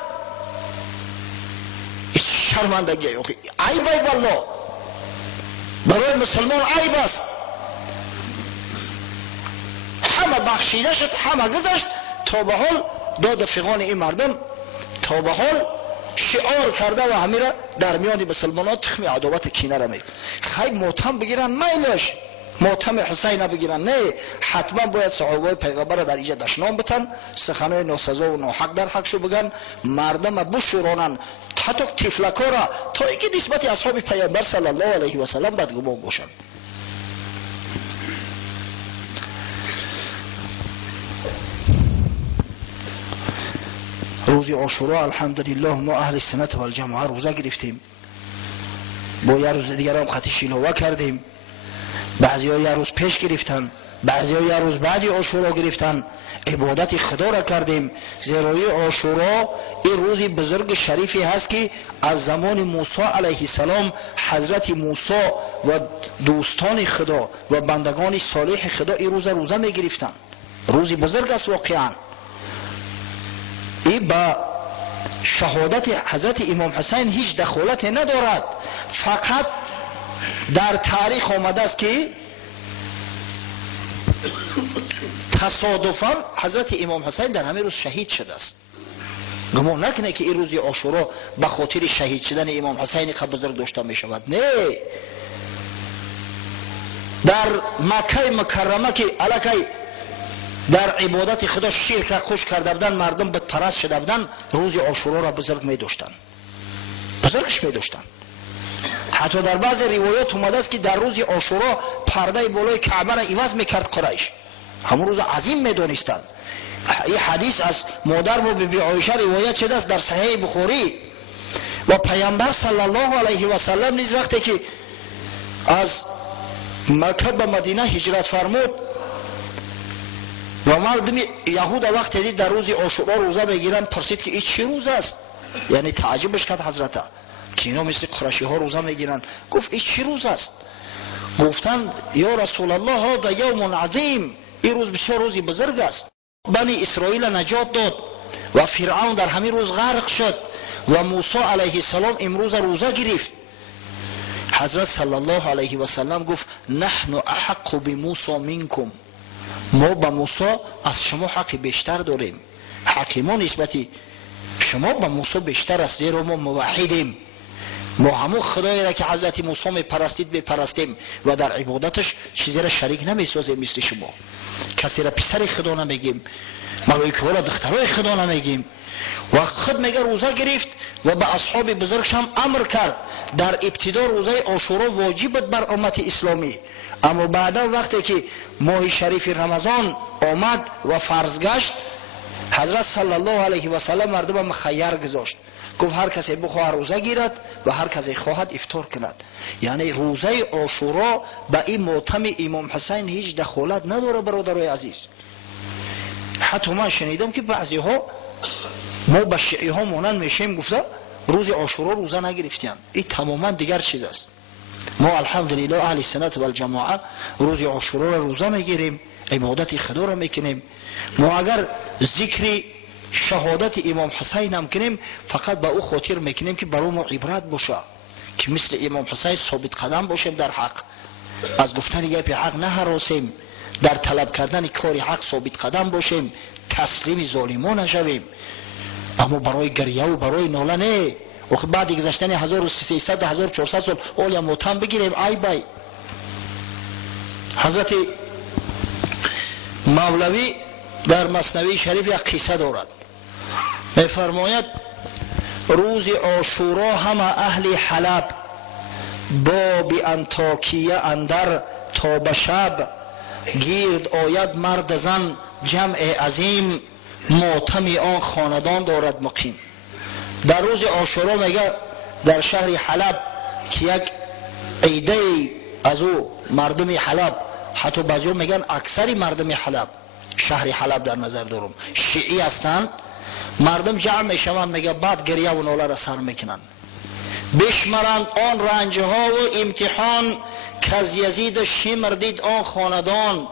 شرمندگی اوکی عیبه والله، برای مسلمان عیب است. همه بخشیده شد، همه گذشت، تا به حال داد فغان این مردم تا به حال شعار کرده و همه را در میان مسلمان ها تخم عداوت کینه را میکنه. خیلی ماتم بگیرن میلش، ماتم حسین بگیرن نه، حتما باید صحابه پیغمبر را در اینجا دشنام بتن، سخنای ناسزا و ناحق در حقشو بگن، مردم بشورانن حتی تفلکا را تا اینکه نسبت اصحاب پیغمبر صلی الله علیه و سلم بدگمان باشن. روز عاشورا الحمدلله ما اهل سنت و الجماعه روزه گرفتیم، با یه روز دیگر هم خطی شیلوه کردیم، بعضی ها یه روز پیش گرفتن، بعضی ها یه روز بعدی عاشورا گرفتن، عبادت خدا را کردیم. زیرای عاشورا این روزی بزرگ شریفی هست که از زمان موسی علیه السلام حضرت موسی و دوستان خدا و بندگان صالح خدا این روزه می گرفتن. روزی بزرگ است واقعا. این با شهادت حضرت امام حسین هیچ دخالت ندارد، فقط در تاریخ آمده است که تصادفاً حضرت امام حسین در همین روز شهید شده است. گمان نکنه که این روز عاشورا به خاطر شهید شدن امام حسین که بزرگ داشته می شود. نه، در مکه مکرمه که الکی در عبادت خدا شرک خوش کرده بودن، مردم بت پرست شده بودن، روز عاشورا را بزرگ می داشتن، بزرگش می داشتن. حتی در بعض روایات اومده است که در روز عاشورا پرده بالای کعبه را عوض میکرد قریش، همون روز عظیم میدونستند. این حدیث از مادر و بیبی عایشه روایت شده است در صحیح بخاری. و پیامبر صلی الله علیه و سلم نیز وقتی که از مکه به مدینه هجرت فرمود و مردم یهود وقتی دید در روز عاشورا روزه میگیرن، پرسید که این چه روز است؟ یعنی تعجبش کرد حضرت که اینا مثل قریشی ها روزه میگیرن. گفت این چه روز است؟ گفتند یا رسول الله هذا یوم عظیم، این روز بسیار روزی بزرگ است. بنی اسرائیل نجات داد و فرعون در همین روز غرق شد و موسی علیه السلام امروز روزه گرفت. حضرت صلی الله علیه و سلم گفت نحن احق بموسی منکم، ما به موسی از شما حق بیشتر داریم، حق ما نسبتی شما به موسی بیشتر است، زیرا ما موحدیم، ما همون خدایی را که حضرت موسی میپرستید میپرستیم و در عبادتش چیزی را شریک نمیسازیم مثل شما. کسی را پسر خدا نمیگیم، ملائکه را دخترای خدا نمیگیم. و خود میگه روزه گرفت و به اصحاب بزرگش هم امر کرد. در ابتدا روزه عاشورا واجب بود بر امت اسلامی، اما بعدا وقتی که ماه شریف رمضان آمد و فرض گشت، حضرت صلی الله علیه و سلم مردم مخیر گذاشت، گفت هر کسی بخواهد روزه گیرد و هر کسی خواهد افطار کند. یعنی روزه عاشورا به این ماتم امام حسین هیچ دخالت نداره برادرای عزیز. حتی من شنیدم که بعضی ها ما به شیعی ها مانند میشیم گفته روز عاشورا روزه نگرفتیم، این تماما دیگر چیز است. ما الحمدلله اهل سنت و الجماعه روز عاشورا را روزه میگیریم، عبادت خدا را میکنیم. ما اگر ذکر شهادت امام حسین هم کنیم فقط به او خاطر میکنیم که برای ما عبرت باشه که مثل امام حسین ثابت قدم باشیم در حق، از گفتن گپ حق نه هراسیم، در طلب کردن کار حق ثابت قدم باشیم، تسلیم ظالمان نشویم. اما برای گریه و برای ناله نه. و بعد گذشتن 1300 1400 سال اولیا ماتم بگیریم ای بای. حضرت مولوی در مثنوی شریف یک قصه دارد، میفرماید روز عاشورا همه اهل حلب با بی انطاکیه اندر تا به شب، گیرد آید مرد زن جمع عظیم، ماتم آن خاندان دارد مقیم. در روز عاشورا میگه در شهر حلب که یک عیده از او مردم حلب، حتی بعضی‌ها میگن اکثری مردم حلب، شهر حلب در نظر دارم شیعی هستند، مردم جمع میشوند، میگه بعد گریه و ناله را سر میکنند، بشمرند آن رنجها و امتحان که از یزید شمر دید آن خاندان.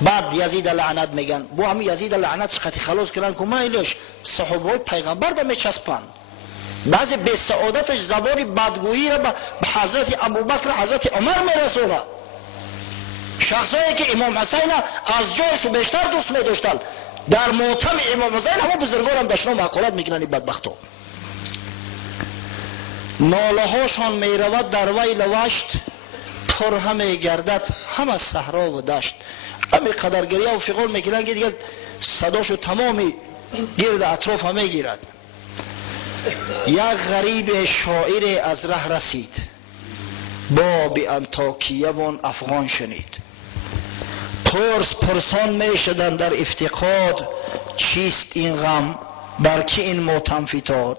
بعد یزید لعنت میگن، بو همین یزید لعنت چقدر خلاص کردن که میلش صحابه پیغمبر را میچسبند. بعضی به سعادتش زبان بدگویی را به حضرت ابوبکر حضرت عمر میرسونه. شخصایی که امام حسین از جایشو بیشتر دوست می‌داشتند در ماتم امام حسین همه بزرگان هم دشنا معقولت میکنن. بدبختو ناله هاشان میرود در ویل وشت، پر همه گردد همه صحرا و دشت. همه قدر گریه و فغان میکنن که دیگه صداشو تمامی گرد اطراف هم میگیرد. یک غریب شاعر از ره رسید، با بی انطاکیه و افغان شنید. پرسان میشدن در افتقاد، چیست این غم بر کی این ماتم فتاد.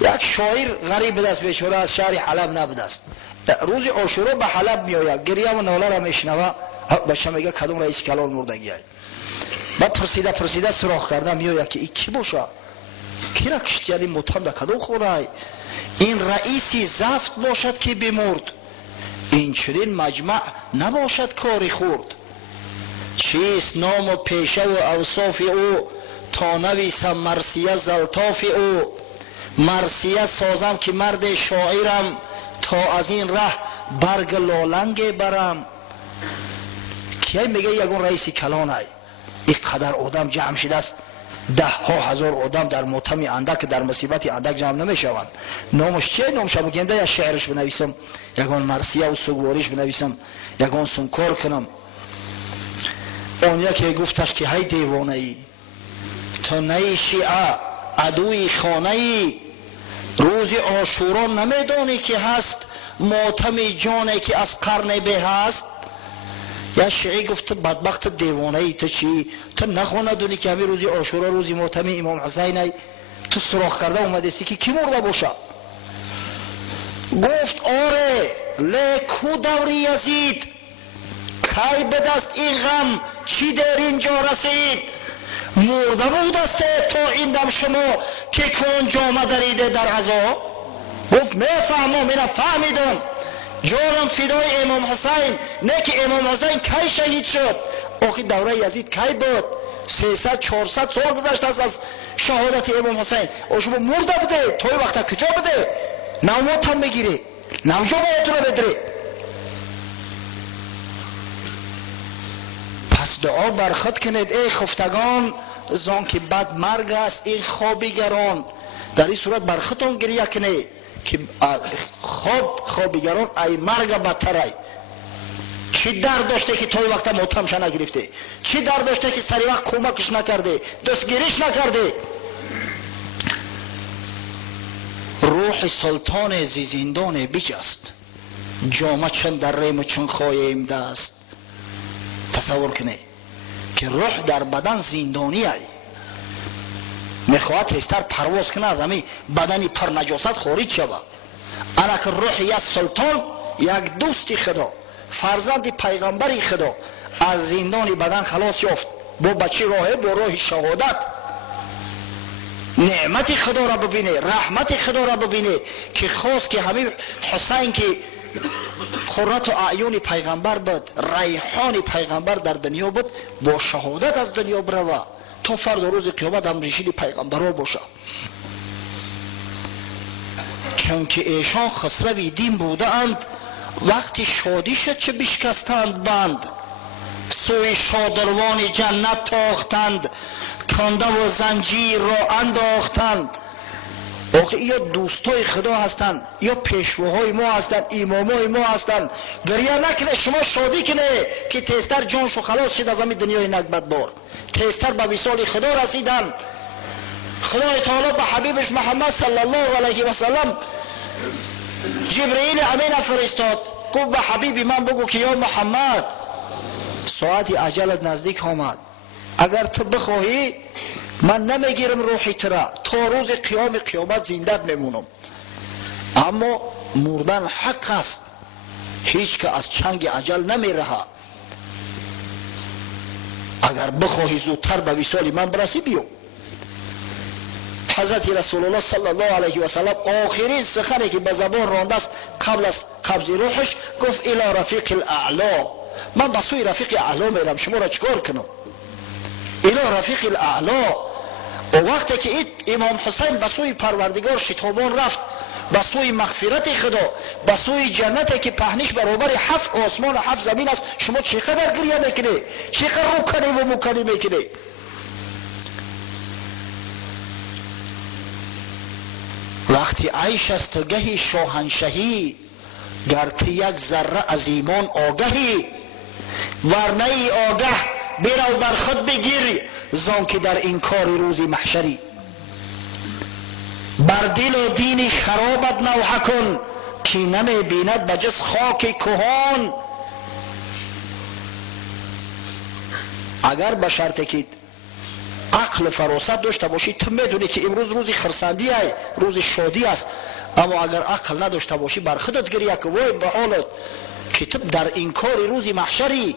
یک شاعر غریب دست بیچاره از شهر حلب نبوده است، روز عاشورا به حلب میآید، گریه و ناله را میشنوه، بچه میگه کدوم رئیس کلان مردگی است. بعد پرسیده سراغ کرده میآید که این کی باشه، کی را کشتیاری ماتم در کدوم خوره، این رئیسی زفت باشد که بمرد، این چنین مجمع نباشد کاری خورد. چیست نام و پیشه و اوصاف او، تا نویسم مرثیه زلطاف او. مرثیه سازم که مرد شاعرم، تا از این ره برگ لالنگ برم. کی میگه یگون رئیس کلان ای، این قدر آدم جمع شده است، 10,000 آدم در ماتم اندک، در مصیبت اندک جمع نمیشوند. نامش چیه؟ نامش بگنده یا شعرش بنویسم، یگان مرثیه و سوگواریش بنویسم، یگان سنکار کنم. اون یکی گفتش که هی دیوانه ای، تو نی شیعه عدوی خانه ای. روز عاشورا نمیدانی که هست، ماتم جانی که از قرن به هست. یا شیعی گفت بدبخت دیوانه ای، تو چی؟ تو نخونه دونی که همین روزی عاشورا روزی ماتم امام حسین ای، تو سراغ کرده اومدستی که کی مرده باشه؟ گفت آره لیکو دوری یزید، کی به دست این غم چی در اینجا رسید. مرده بود است تا این دم شما که کن جامه دریده در غذا. گفت میفهمم، اینا فهمیدم، جانم فدای امام حسین. نه که امام حسین کی شهید شد؟ آخی دوره یزید کی بود؟ 300-400 سال گذشته است از شهادت امام حسین. او شما مرده بوده، توی وقتا کجا بوده؟ نموت هم بگیره، نمجا باید رو بدره. پس دعا برخط کنید ای خفتگان، زان که بد مرگ است این خوابیگران. در این صورت برخطان گریه کنید که خوابیگران ای مرگ بدتر ای. چی درد داشته که توی وقت ماتمش نگرفته؟ چی درد داشته که سری وقت کمکش نکرده، دستگیریش نکرده؟ روح سلطان زیزندان بجست، جامه چند در ریم و چند خواهیم دست. تصور کنه که روح در بدن زندانی ای، میخواهد تیستر پرواز کنه از همین بدنی پر نجاست خارج شود. انا که روح یک سلطان، یک دوستی خدا، فرزند پیغمبری خدا از زندان بدن خلاص یافت، با بچه راهه، با راه شهادت نعمت خدا را ببینه، رحمت خدا را ببینه که خواست که همین حسین که قرة اعین پیغمبر بود، ریحان پیغمبر در دنیا بود، با شهادت از دنیا برو تا فردا روز قیامت هم رشید پیغمبرها باشه. چون که ایشان خسروی دین بوده اند، وقتی شادی شد چه بشکستند بند، سوی شادروان جنت تاختند، کنده و زنجیر را انداختند. آخه یا دوستای خدا هستند یا پیشواهای ما هستند، امامای ما هستند. گریه نکنه، شما شادی کنه که تیزتر جانشو خلاص شد از همین دنیای نکبت بار، تیزتر به وصال خدا رسیدن. خدای تعالی به حبیبش محمد صلی الله علیه و سلم جبرئیل امین فرستاد، گفت به حبیبی من بگو که یا محمد ساعت اجلت نزدیک آمد، اگر تو بخواهی من نمیگیرم روحی ترا، تا روز قیامت زندت میمونم. اما مردن حق است، هیچ که از چنگ اجل نمیره. اگر بخواهی زودتر به وصال من برسی بیو. حضرت رسول الله صلی الله علیه و سلم آخرین سخنی که به زبان رانده است قبل از قبض روحش گفت الی رفیق الاعلا، من به سوی رفیق اعلا میرم، شما را چیکار کنم؟ الی رفیق الاعلا. و وقتی که امام حسین به سوی پروردگار شتابان رفت، به سوی مغفرت خدا، به سوی جنتی که پهنش برابر 7 آسمان و 7 زمین است، شما چقدر گریه میکنی، چقدر روکنی و مکنی میکنی؟ وقتی عیش است و گهی شاهنشهی، گر تو یک ذره از ایمان آگهی، ورنه ای آگه برو بر خود بگیر، زان که در این کار روزی محشری. بر دل و دین خرابت نوحه کن، کی نمی بیند بجز خاک کهان. اگر به شرطی که عقل فراست داشته باشی، تو میدونی که امروز روزی خرسندی است، روز شادی است. اما اگر عقل نداشته باشی بر خودت گریه که وای به حالت که تو در این کار روزی محشری.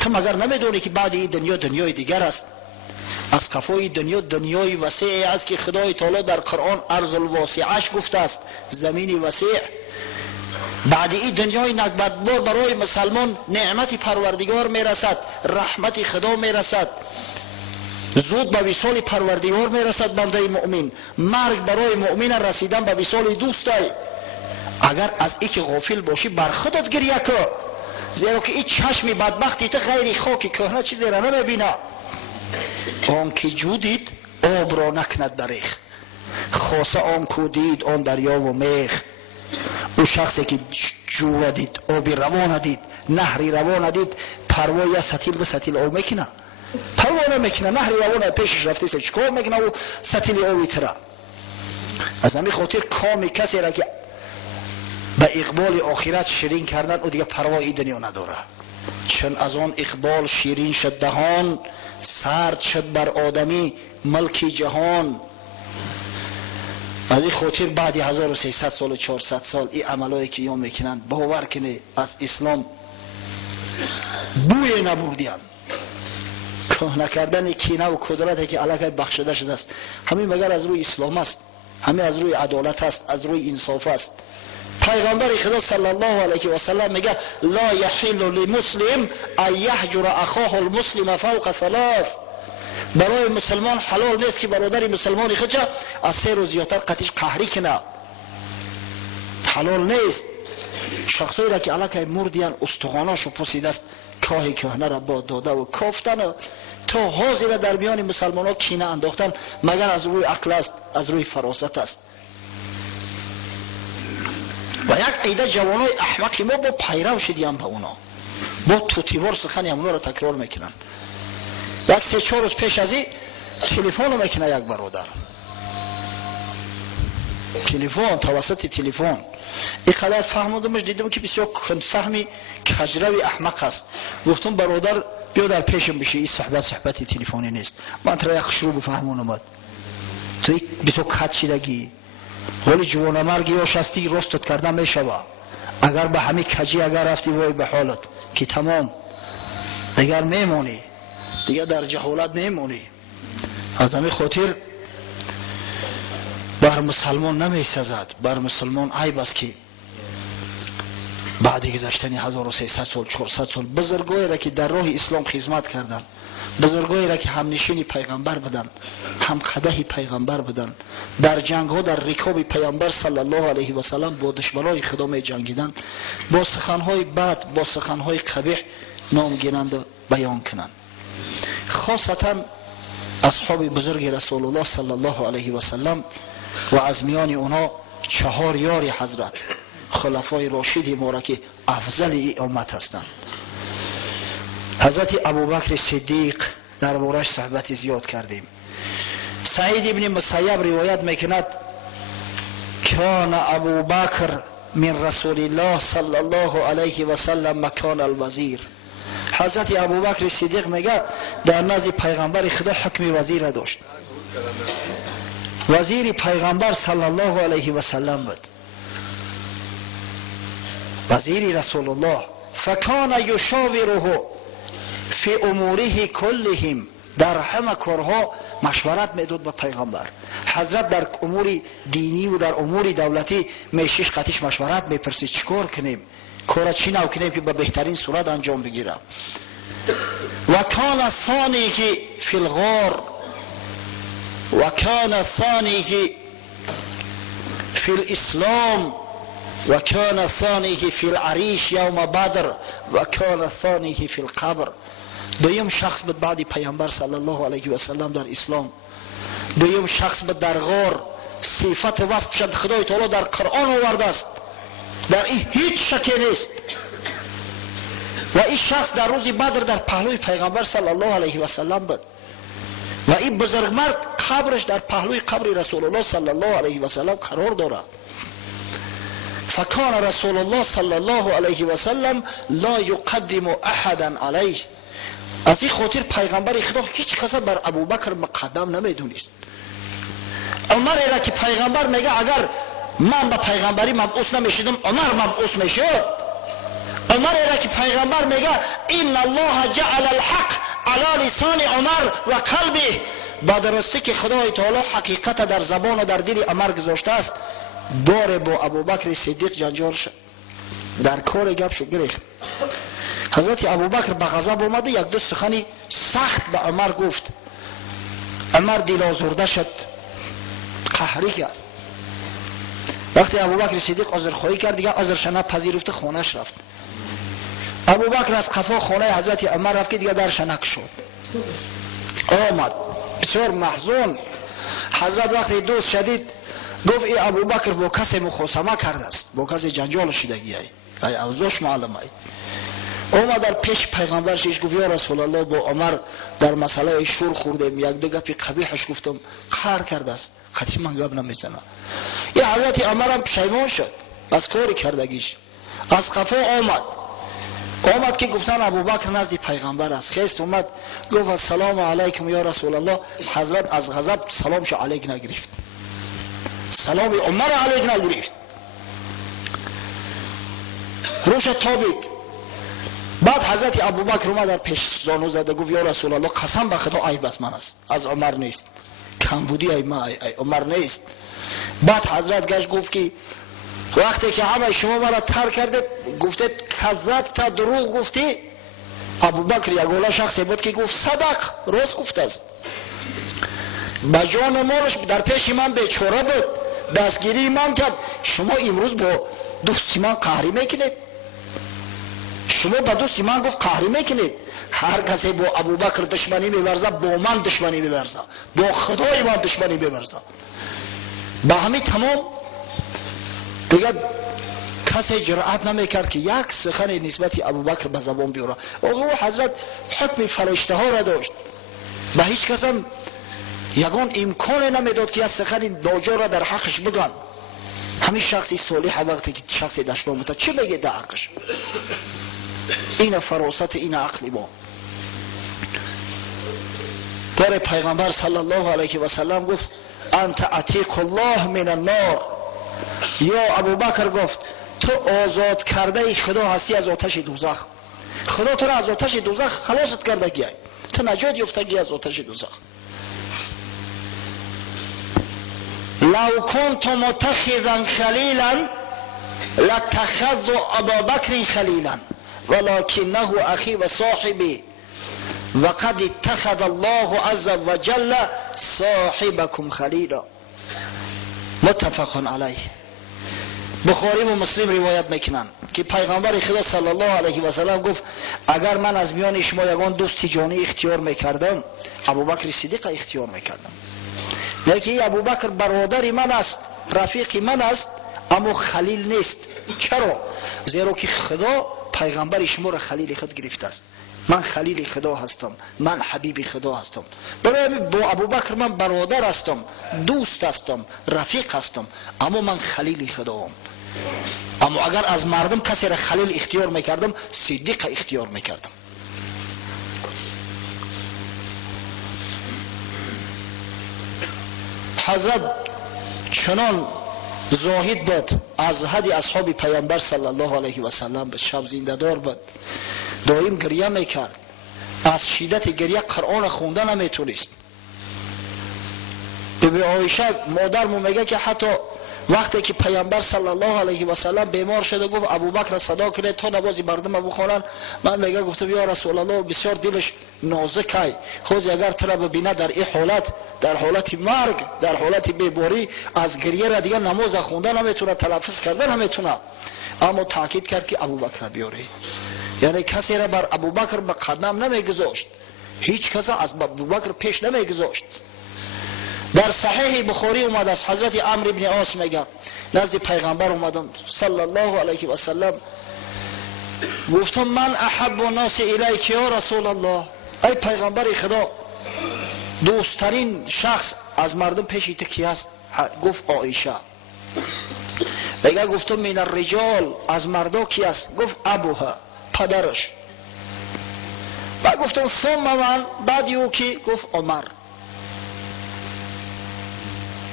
تو مگر نمیدونی که بعد این دنیا دنیای دیگر است؟ از قفای دنیا دنیای وسیع است که خدای تعالی در قرآن ارض الواسعش گفته است، زمین وسیع. بعد این دنیای نکبتبار برای مسلمان نعمت پروردگار میرسد، رحمت خدا میرسد، زود به وصال پروردگار میرسد بنده مؤمن. مرگ برای مؤمن رسیدن به وصال دوست است. اگر از این که غافل باشی بر خودت گریه کن، زیرا که این چشم بدبختی تو غیر خاک کهنه چیزی را نمیبینه. آن که جودید آب را نکند دریخ، خاصه آن کو دید آن دریا و میخ. او شخصی که جو را دید، آبی روان دید، نهری روان دید، پروای ستیل به ستیل آب میکنه؟ پروا نمیکنه. نهری روان پیشش رفته است، چیکار میکنه؟ و ستیل آبی تره. از همین خاطر کام کسی را که به اقبال آخرت شیرین کردن او دیگه پروای دنیا نداره. چون از آن اقبال شیرین شد دهان، سرد شد بر آدمی ملک جهان. از این خاطر بعد 1300 سال و 400 سال این عملایی که یا میکنن باور کنه از اسلام بوی نبردیم. کهنه کردن کینه و قدرتی که علیه بخشیده شده است، همین مگر از روی اسلام است، همین از روی عدالت است، از روی انصاف است. پیغمبر خدا صلی الله علیه و سلم میگه لا یحل للمسلم ان یهجر اخاه المسلم فوق 3. برای مسلمان حلال نیست که برادر مسلمان خودش از 3 روز زیادتر قطعش قهری کنه. حلال نیست. شخصایی را که علاقه مردیان استخواناشو پوسیده است، کاه کهنه را با داده و کافتن تا حاضر در میان مسلمان ها کینه انداختن، مگر از روی عقل است، از روی فراست است. و یک عیده جوانای احمقی ما با پیرو شدیم به اونا، با توتیوار سخنی همونا را تکرار میکنن. یک 3-4 روز پیش از این تلفن رو میکنه یک برادر، تلفن توسط تلفن. اینقدر فهموندمش، دیدم که بسیار فهمی کجروی احمق است. گفتم برادر بیا در پیشم بشی، این صحبت تلفنی نیست. من ترا یک شروع بفهمون اومد، تو بسیار کج شدگی، ولی جوان مرگی یا شستی راستت کردن میشوه. اگر به همین کجی اگر رفتی وای به حالت که تمام دیگر میمونی، دیگر در جهالت میمونی. از همین خاطر بر مسلمان نمیسزد، بر مسلمان عیب است که بعد گذشتن 1300 سال 400 سال بزرگایی را که در راه اسلام خدمت کردند، بزرگایی را که هم نشین پیغمبر بودند، هم قده پیغمبر بودند، در جنگ ها در رکاب پیامبر صلی الله علیه و سلم با دشمنان خدا می جنگیدند، با سخنهای بد با سخنهای قبیح نام گیرند و بیان کنند. خاصتا اصحاب بزرگ رسول الله صلی الله علیه و سلم و از میان اونها 4 یار حضرت خلفای راشد ما را که افضل این امت هستند. حضرت ابوبکر صدیق در بارش صحبت زیاد کردیم. سعید ابن مسیب روایت میکند کان ابوبکر من رسول الله صلی الله علیه و سلم مکان الوزیر. حضرت ابوبکر صدیق میگه در نزد پیغمبر خدا حکم وزیر داشت. وزیر پیغمبر صلی الله علیه و سلم بود، وزیر رسول الله. فکان یشاوره فی اموره کلهم، در همه کارها مشورت میداد به پیغمبر. حضرت در امور دینی و در امور دولتی میشش قطعش مشورت میپرسید چیکار کنیم، کارا چی نو کنیم که به بهترین صورت انجام بگیره. و کان ثانی که فی الغار و کان ثانی که فی الاسلام و کان ثانی که فی العریش یوم بدر و کان ثانی که فی القبر. دویم شخص بود بعد پیامبر صلی الله علیه و سلم در اسلام. دویم شخص بود در غار. صفت وصف شد خدای تعالی در قرآن آورده است، در این هیچ شکی نیست. و این شخص در روز بدر در پهلوی پیغمبر صلی الله علیه و سلم بود و این بزرگمرد قبرش در پهلوی قبر رسول الله صلی الله علیه و سلم قرار دارد. فکان رسول الله صلی الله علیه و سلم لا یقدم احدا علیه. از این خاطر پیغمبر خدا هیچ کس بر ابوبکر مقدم نمیدونست. عمر را که پیغمبر میگه اگر من به پیغمبری مبعوث نمیشدم عمر مبعوث میشد. عمر را که پیغمبر میگه ان الله جعل الحق علی لسان عمر و قلبه، با درستی که خدای تعالی حقیقت در زبان و در دل عمر گذاشته است، دور با ابوبکر صدیق جنجال شد، در کار گپ شو گرفت. حضرت ابوبکر به غضب اومده، یک دو سخنی سخت به عمر گفت. عمر دل آزرده شد، قهری کرد. وقتی ابوبکر صدیق عذرخواهی کرد دیگه عذرش نپذیرفت، خونش رفت. ابوبکر از قفا خانه حضرت عمر رفت که دیگه درش نگشود. آمد بسیار محزون. حضرت وقتی دوست شدید گفت ای ابوبکر با کسی مخاصمه کرده است، با کسی جنجال شدگی ای اوضاعش معلومه. اومد در پیش پیغمبر شیش گفت یا رسول الله با عمر در مسئله شور خوردیم، یک دو گپی قبیحش گفتم قهر کرده است، قطعی من گپ نمیزنم. یا حضرت عمر هم پشیمان شد از کاری کردگیش، از قفا آمد که گفتن ابوبکر نزد پیغمبر است. خیست اومد گفت السلام علیکم یا رسول الله. حضرت از غضب سلامش علیک نگرفت، سلام عمر علیک نگرفت، روش تابید. بعد حضرت ابوبکر اومد در پیش زانو زده گفت یا رسول الله قسم به خدا عیب از من است، از عمر نیست، کمبودی ای عمر نیست. بعد حضرت گشت گفت که وقتی که همه شما مرا ترک کرده گفته کذبت، دروغ گفتی. ابوبکر یگانه شخصی بود که گفت صدق، راست گفته است. با جان و مالش در پیش من بیچاره بود، دستگیری من کرد. شما امروز با دوستی من قهری میکنید، شما با دوستی من گفت قهری میکنید. هر کسی با ابوبکر دشمنی میورزه با من دشمنی میورزه، با خدای من دشمنی میورزه. با همین تمام دیگه کسی جرأت نمیکرد که یک سخن نسبت ابوبکر به زبان بیاره. او حضرت حکم فرشته ها را داشت، به هیچ کس هم یگان امکان نمیداد که یک سخن ناجور را در حقش بگن. همین شخصی صالح وقتی که شخصی دشمن بود چی بگه در حقش؟ این فراست، این عقل ما. در پیغمبر صلی الله علیه و سلم گفت انت عتیق الله من النار. یا ابوبکر گفت تو آزاد کرده خدا هستی از آتش دوزخ. خدا تو را از آتش دوزخ خلاصت کرده گیه، تو نجات یافتگی از آتش دوزخ. لو كنت متخذا خلیلا لاتخذ ابا بکر خلیلا ولکنه اخی و صاحبی وقد اتخذ الله عز وجل صاحبکم خلیلا. متفق علیه. بخاری و مسلم روایت میکنن که پیغمبر خدا صلی الله علیه و سلم گفت اگر من از میان شما یگان دوست جانی اختیار میکردم ابوبکر صدیق اختیار میکردم. یکی ابوبکر برادر من است، رفیق من است، اما خلیل نیست. چرا؟ زیرا که خدا پیغمبر شما را خلیل خود گرفته است. من خلیل خدا هستم، من حبیب خدا هستم. برای با ابوبکر من برادر هستم، دوست هستم، رفیق هستم، اما من خلیل خدا هم. اما اگر از مردم کسی را خلیل اختیار میکردم صدیق اختیار میکردم. حضرت چنان زاهد بود، از حد اصحاب پیامبر صلی الله علیه و سلم به شب زنده دار بود، دائم گریه میکرد، از شدت گریه قرآن خوندن نمیتونست. بی عایشه مادرمون میگه که حتی وقتی که پیامبر صلی الله علیه و سلم بیمار شده گفت ابوبکر صدا کنه تا نماز مردم بخونن. من میگه گفتم یا رسول الله بسیار دلش نازکه، خود اگر تو ببینه در این حالت، در حالت مرگ، در حالت بیماری، از گریه را دیگه نماز خوندن نمیتونه، تلفظ کردن نمیتونه. اما تاکید کرد که ابوبکر بیاری، یعنی کسی را بر ابوبکر به قدم نمیگذاشت، هیچ کس از ابوبکر پیش نمیگذاشت. در صحیح بخاری اومد از حضرت عمرو بن عاص میگه نزد پیغمبر اومدم صلی الله علیه و سلم، گفتم من احب الناس الیک یا رسول الله، ای پیغمبر خدا دوستترین شخص از مردم پیش تو کی است؟ گفت عایشه. میگه گفتم من الرجال، از مردا کی است؟ گفت ابوها، پدرش. و گفتم ثم من، بعد یو کی؟ گفت عمر.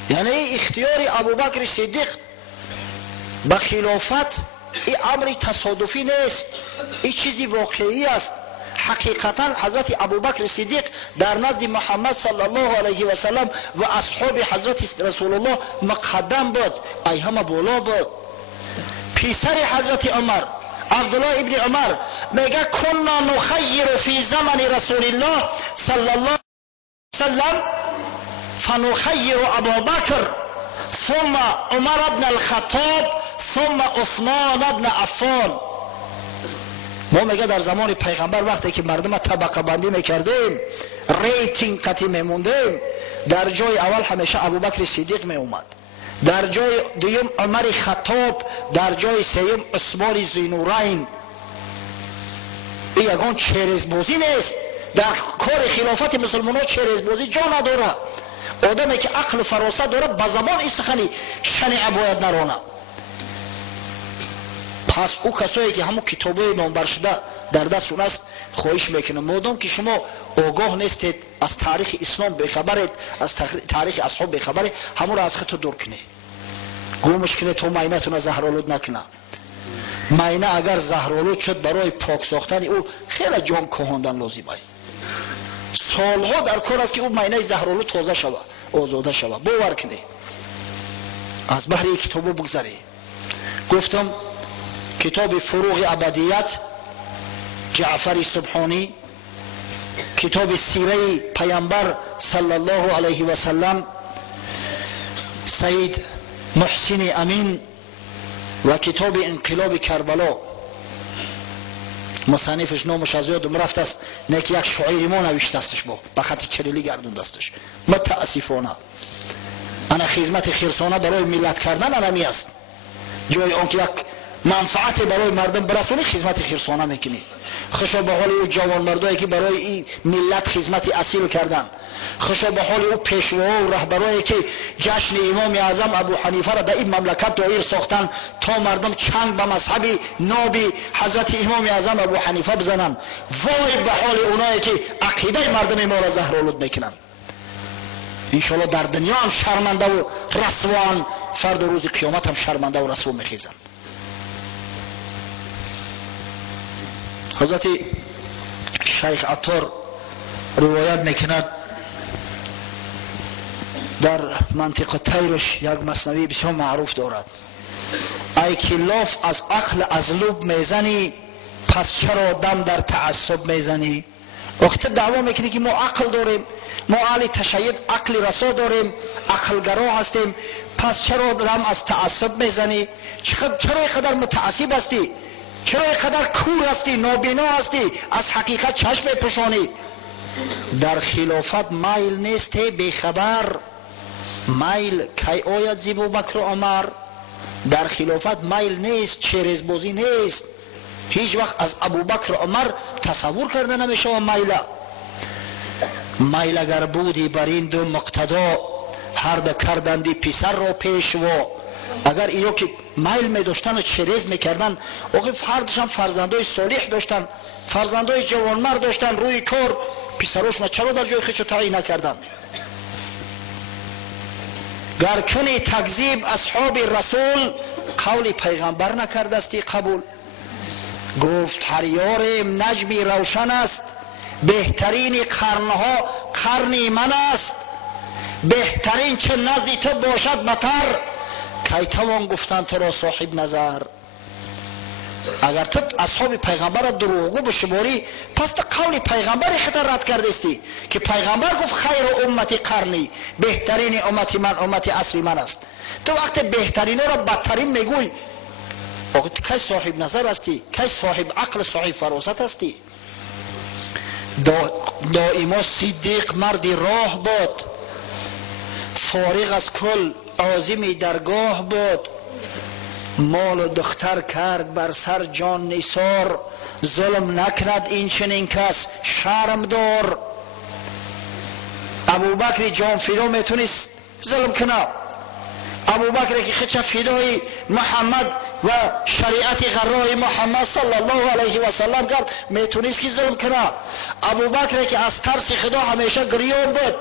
یعنی اختیار ابوبکر صدیق به خلافت این امر تصادفی نیست، این چیزی واقعی است. حقیقتا حضرت ابوبکر صدیق در نزد محمد صلی الله علیه و سلم و اصحاب حضرت رسول الله مقدم بود، ای همه بالا بود. پسر حضرت عمر عبدالله ابن عمر میگه کنا نخیر فی زمن رسول الله صلی الله علیه و سلم فنخیر ابوبکر ثم عمر بن الخطاب ثم عثمان بن عفان. ما میگه در زمان پیغمبر وقتی که مردم طبقه بندی میکردیم، ریتینگ قطعی میموندیم، در جای اول همیشه ابوبکر صدیق میومد، در جای دوم عمر خطاب، در جای سوم عثمان ذوالنورین. این یگان چرزبازی نیست. در کار خلافت مسلمانان چرزبازی جا نداره. آدمی که عقل و فراست داره به زبان این سخنی شنیع باید نرانه. پس او کسایی که همون کتابه نامبر شده در دستشون است، خواهش میکنم مادام که شما آگاه نیستید، از تاریخ اسلام بخبرید، از تاریخ اصحاب بخبرید، همون را از خودتون دور کنید. گمش کنید تا ماینتون زهرآلود نکنه. ماینه اگر زهرآلود شد برای پاک ساختن او خیلی جان کهاندن لازمه. سالها در کار است که او ماینه زهرآلود تازه شود، آزاده شود. باور کنید. از بحر یک کتابو بگذارید. گفتم کتاب فروغ ابدیت جعفر سبحانی، کتاب سیره پیامبر صلی الله علیه و سلم سید محسن امین و کتاب انقلاب کربلا، مصنفش نامش از یادم رفت است، نه که یک شاعری ما نوشته استش، با به خط کلیلی گردوند استش. متاسفانه انا خدمت خرسانه برای ملت کردن انمی است، جای آن که یک منفعت برای مردم برسونی خدمت خرسانه میکنی. خوشا به حال او جوان مردایی که برای این ملت خدمت اصیل کردن، خوشا به حال او پیشوا و رهبرایی که جشن امام اعظم ابو حنیفه را در این مملکت دایر ساختن تا مردم چنگ به مذهب نابی حضرت امام اعظم ابو حنیفه بزنن. وای به حال اونایی که عقیده مردم ما را زهرآلود میکنن. انشاءالله در دنیا هم شرمنده و رسوان، فردا روز قیامت هم شرمنده و رسوا میخیزن. حضرت شیخ عطار روایت میکند در منطقه تیرش یک مثنوی بسیار معروف دارد. ای که لاف از عقل از لب میزنی، پس چرا دم در تعصب میزنی؟ وقتی دعوا میکنی که ما عقل داریم، ما اهل تشیع عقل رسا داریم، عقلگرا هستیم، پس چرا دم از تعصب میزنی؟ چرا اینقدر متعصب هستی؟ چرا اینقدر کور هستی، نابینا هستی، از حقیقت چشم میپوشانی؟ در خلافت میل نیست بیخبر، میل کی آید زی ابوبکر و عمر. در خلافت میل نیست، چریزبازی نیست. هیچ وقت از ابوبکر و عمر تصور کرده نمیشه و میل اگر بودی بر این دو مقتدا، هر دو کردندی پسر را پیشوا. اگر اینا که میل می داشتن و چریز میکردن، هر دوشان فرزندای صالح داشتن، فرزندای جوانمرد داشتن، روی کار پسراشون چرا در جای خودشو تعیین نکردن؟ گر کنی تکذیب اصحاب رسول، قول پیغمبر نکردستی قبول. گفت هر یاریم نجمی روشن است، بهترین قرنها قرنی من است. بهترین چه نزدی تو باشد بتر، کی توان گفتن تو را صاحب نظر. اگر تو اصحاب پیغمبر را دروغگو بشماری، پس تو قول پیغمبر خطر رد کردستی که پیغمبر گفت خیر امتی قرنی، بهترین امتی من امتی عصری من است. تو وقت بهترین را بدترین میگوی، کی صاحب نظر هستی؟ کی صاحب عقل صاحب فراست هستی؟ دائما صدیق مردی راه بود، فارغ از کل عازم درگاه بود. مال و دختر کرد بر سر جان نیسار، ظلم نکند این چنین کس شرم دار. ابوبکر جان فدا میتونست ظلم کنه؟ ابوبکر که خودش فدای محمد و شریعت غرای محمد صلی الله علیه و سلم کرد، میتونست که ظلم کنه؟ ابوبکر که از ترس خدا همیشه گریان بود،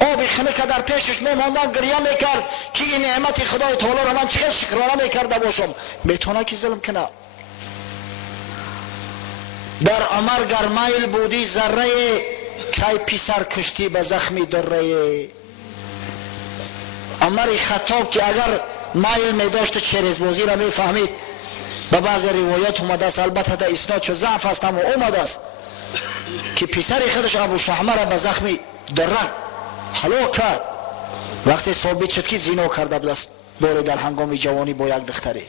آب خنه که در پیشش میماندن گریه میکرد که این نعمت خدای تعالی را من چه شکرانه میکرده باشم، میتونه که ظلم کنه؟ در عمر گر میل بودی ذره، کی پسر کشتی به زخمی دره. عمر خطاب که اگر میل میداشت چریزبازی را میفهمید، به بعض روایات اومده است، البته در اسناد چو ضعف است اما اومده است که پسر خودش ابو شحمه را به زخمی دره هلاک کرد. وقتی ثابت شد که زنا کرده بود باره در هنگام جوانی با یک دختری،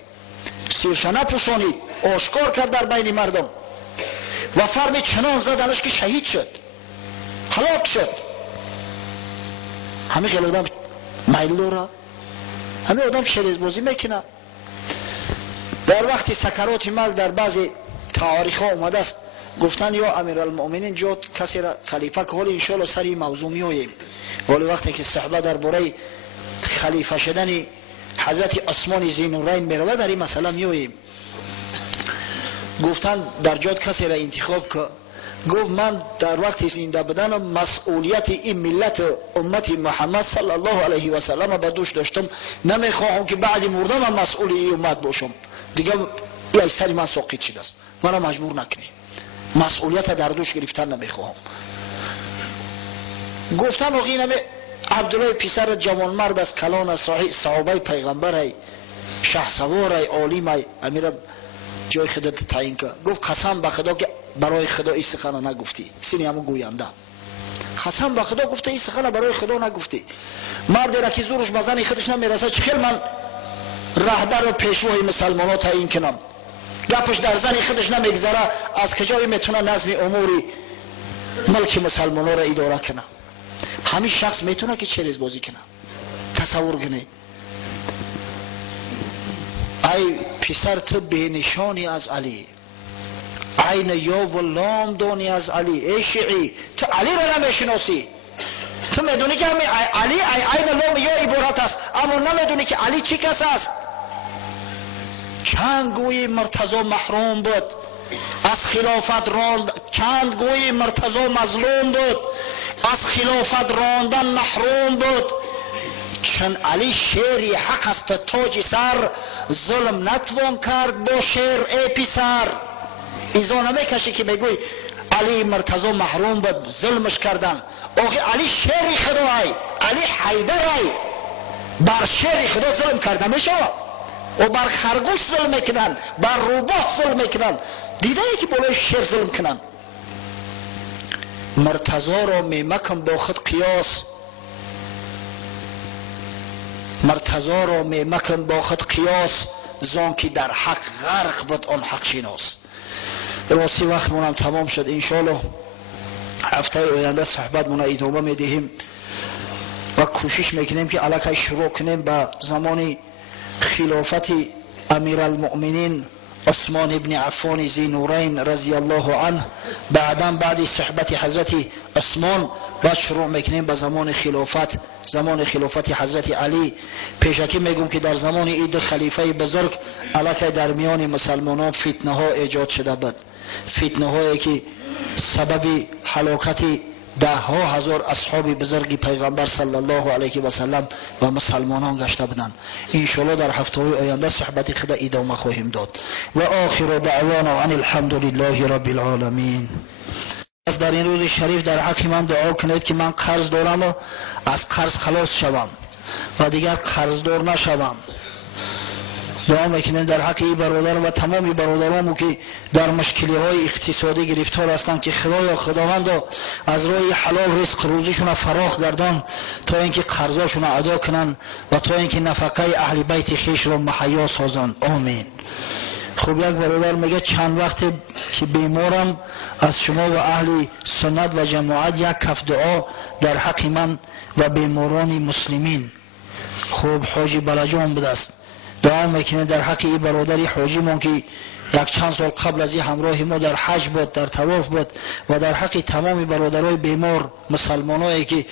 سیرش نپوشانید، آشکار کرد در بین مردم و فرمی چنان زدنش که شهید شد، هلاک شد. همه خیلی آدم میل داره، همه آدم چریزبازی میکنه. در وقتی سکرات مرگ در بعضی تاریخ ها اومده است، گفتن یا امیرالمؤمنین جا کسی را خلیفه که حالی انشاءالله سری موضوع میاییم، ولی وقتی که صحبه در باره خلیفه شدن حضرت عثمان ذی‌النورین میروه در این مسئله میاییم. گفتن در جا کسی را انتخاب که، گفت من در وقتی زنده بودن مسئولیت این ملت امت محمد صلی الله علیه و سلم به دوش داشتم، نمیخواهم که بعد مردن مسئول این امت باشم دیگه. این سری من ساقط شده است، منو مجبور نکنی، مسئولیت در دوش گرفتن نمیخواهم. گفتن آقای عبدالله پسر جوانمرد از کلان از صحابه پیغمبر ای شهسوار ای عالم ای، امیر جای خودت تعیین کرد. گفت قسم به خدا که برای خدا این سخن نگفتی، سینی همون گوینده، قسم به خدا گفته این سخن برای خدا نگفتی. مردی را که زورش بزنی خودش نمیرسه، چخیل من رهبر و پیشوای مسلمانات تعیین کنم، گپش در زنی خودش نمیگذره، از کجایی میتونه نظم اموری ملک مسلمانان را اداره کنه؟ همین شخص میتونه که چریزبازی کنه؟ تصور کنید. ای پسر تو بینشانی از علی، عین یا و لام دانی از علی. ای شیعی تو علی را نمیشناسی، تو میدونی که همین علی عین لام یا عبارت است، اما نمیدونی که علی چی کس است. چند گوی مرتضی محروم بود از خلافت راند، چند گوی مرتضی مظلوم بود از خلافت راندن محروم بود. چون علی شیری حق است تاج سر، ظلم نتوان کرد با شیر ای پسر. ایزا نمیکشی که بگوی علی مرتضی محروم بود ظلمش کردن. آخی علی شیری خدا ای، علی حیدر ای، بر شیر خدا ظلم کرده میشه؟ و بر خرگوش ظلم میکنن، بر روباه ظلم میکنن. دیده ای که بالای شیر ظلم کنن. مرتضی را میمکن با خود قیاس، مرتضی را میمکن با خود قیاس، زان که در حق غرق بود آن حق شناس. راستی وقت مونم تمام شد. انشالله هفته آینده صحبت مون ادامه میدهیم و کوشش میکنیم که الکی شروع کنیم به زمان خلافت امیرالمؤمنین عثمان ابن عفان ذی نورین رضی الله عنه. بعد صحبت حضرت عثمان بعد شروع میکنیم به زمان خلافت حضرت علی. پیشکی میگم که در زمان این دو خلیفه بزرگ الکی در میان مسلمانان فتنه ها ایجاد شده بود، فتنه هایی که سبب هلاکت ده ها هزار اصحاب بزرگ پیغمبر صلی الله علیه و سلم و مسلمانان گشته بودند. ان شاء الله در هفته آینده صحبت خود ادامه خواهیم داد. و آخر دعوانا ان الحمد لله رب العالمین. از در این روز شریف در حق من دعا کنید که من قرض دارم و از قرض خلاص شوم و دیگر قرضدار نشوم. دعا میکنیم در حق این برادر و تمامی برادرانمو که در مشکلی های اقتصادی گرفتار هستند که خداوند از راه حلال رزق روزیشون فراخ گردان تا اینکه قرضاشون ادا کنن و تا اینکه نفقه اهل بیت خویش را مهیا سازند. آمین. خب یک برادر میگه چند وقت که بیمارم، از شما و اهل سنت و جماعت یک کف دعا در حق من و بیماران مسلمین. خب حاجی بلجان بود است. دعا میکنه در حق این برادری حاجی من که یک چند سال قبل از این همراه ما در حج بود، در طواف بود، و در حق تمام برادرای بیمار مسلمانایی که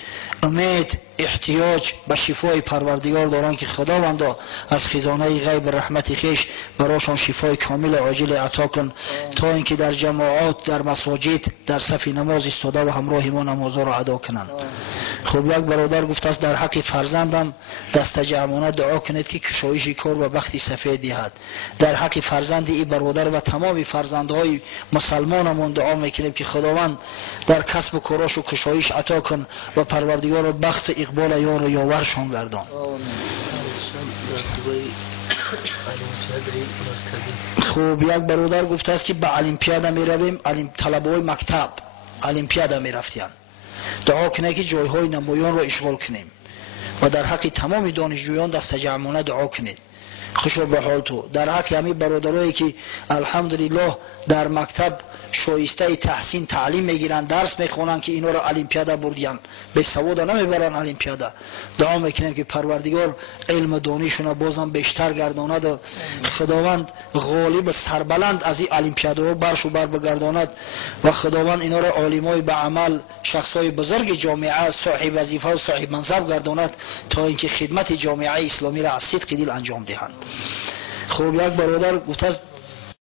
امید احتیاج به شفای پروردگار دارن که خداوند از خزانه غیب رحمت خویش براشان شفای کامل عاجل عطا کن تا اینکه در جماعات در مساجد در صف نماز ایستاده و همراه ما نمازها را ادا کنند. خب یک برادر گفته است در حق فرزندم دست جمعانه دعا کنید که کشایش کار و بخت سفید دهد. در حق فرزند این برادر و تمام فرزندهای مسلمانمون دعا میکنیم که خداوند در کسب و کاراش و کشایش عطا کن و پروردگار و بخت و اقبال یار و یاورشان گردان. خب یک برادر گفته است که به المپیاد میرویم، طلبه‌های مکتب المپیاد میرفتیم. دعا کنه که جایهای نمایان را اشغال کنیم و در حق تمام دانشجویان دست جمعانه دعا کنید. خوشو به حال تو. در حق همین برادرایی که الحمدلله در مکتب شایسته تحسین تعلیم میگیرن، درس میخونن که اینا را المپیادا بردیان، به سواد نمیبرن المپیادا. دعا میکنیم که پروردگار علم و دانششون بازم بیشتر گرداند و خداوند غالب سربلند از این المپیادا برشو بر بگرداند و خداوند اینا را عالمای به عمل، شخصای بزرگ جامعه، صاحب وظیفه و صاحب منصب گرداند تا اینکه خدمت جامعه اسلامی را از صدق دل انجام دهند. خب یک برادر گفته است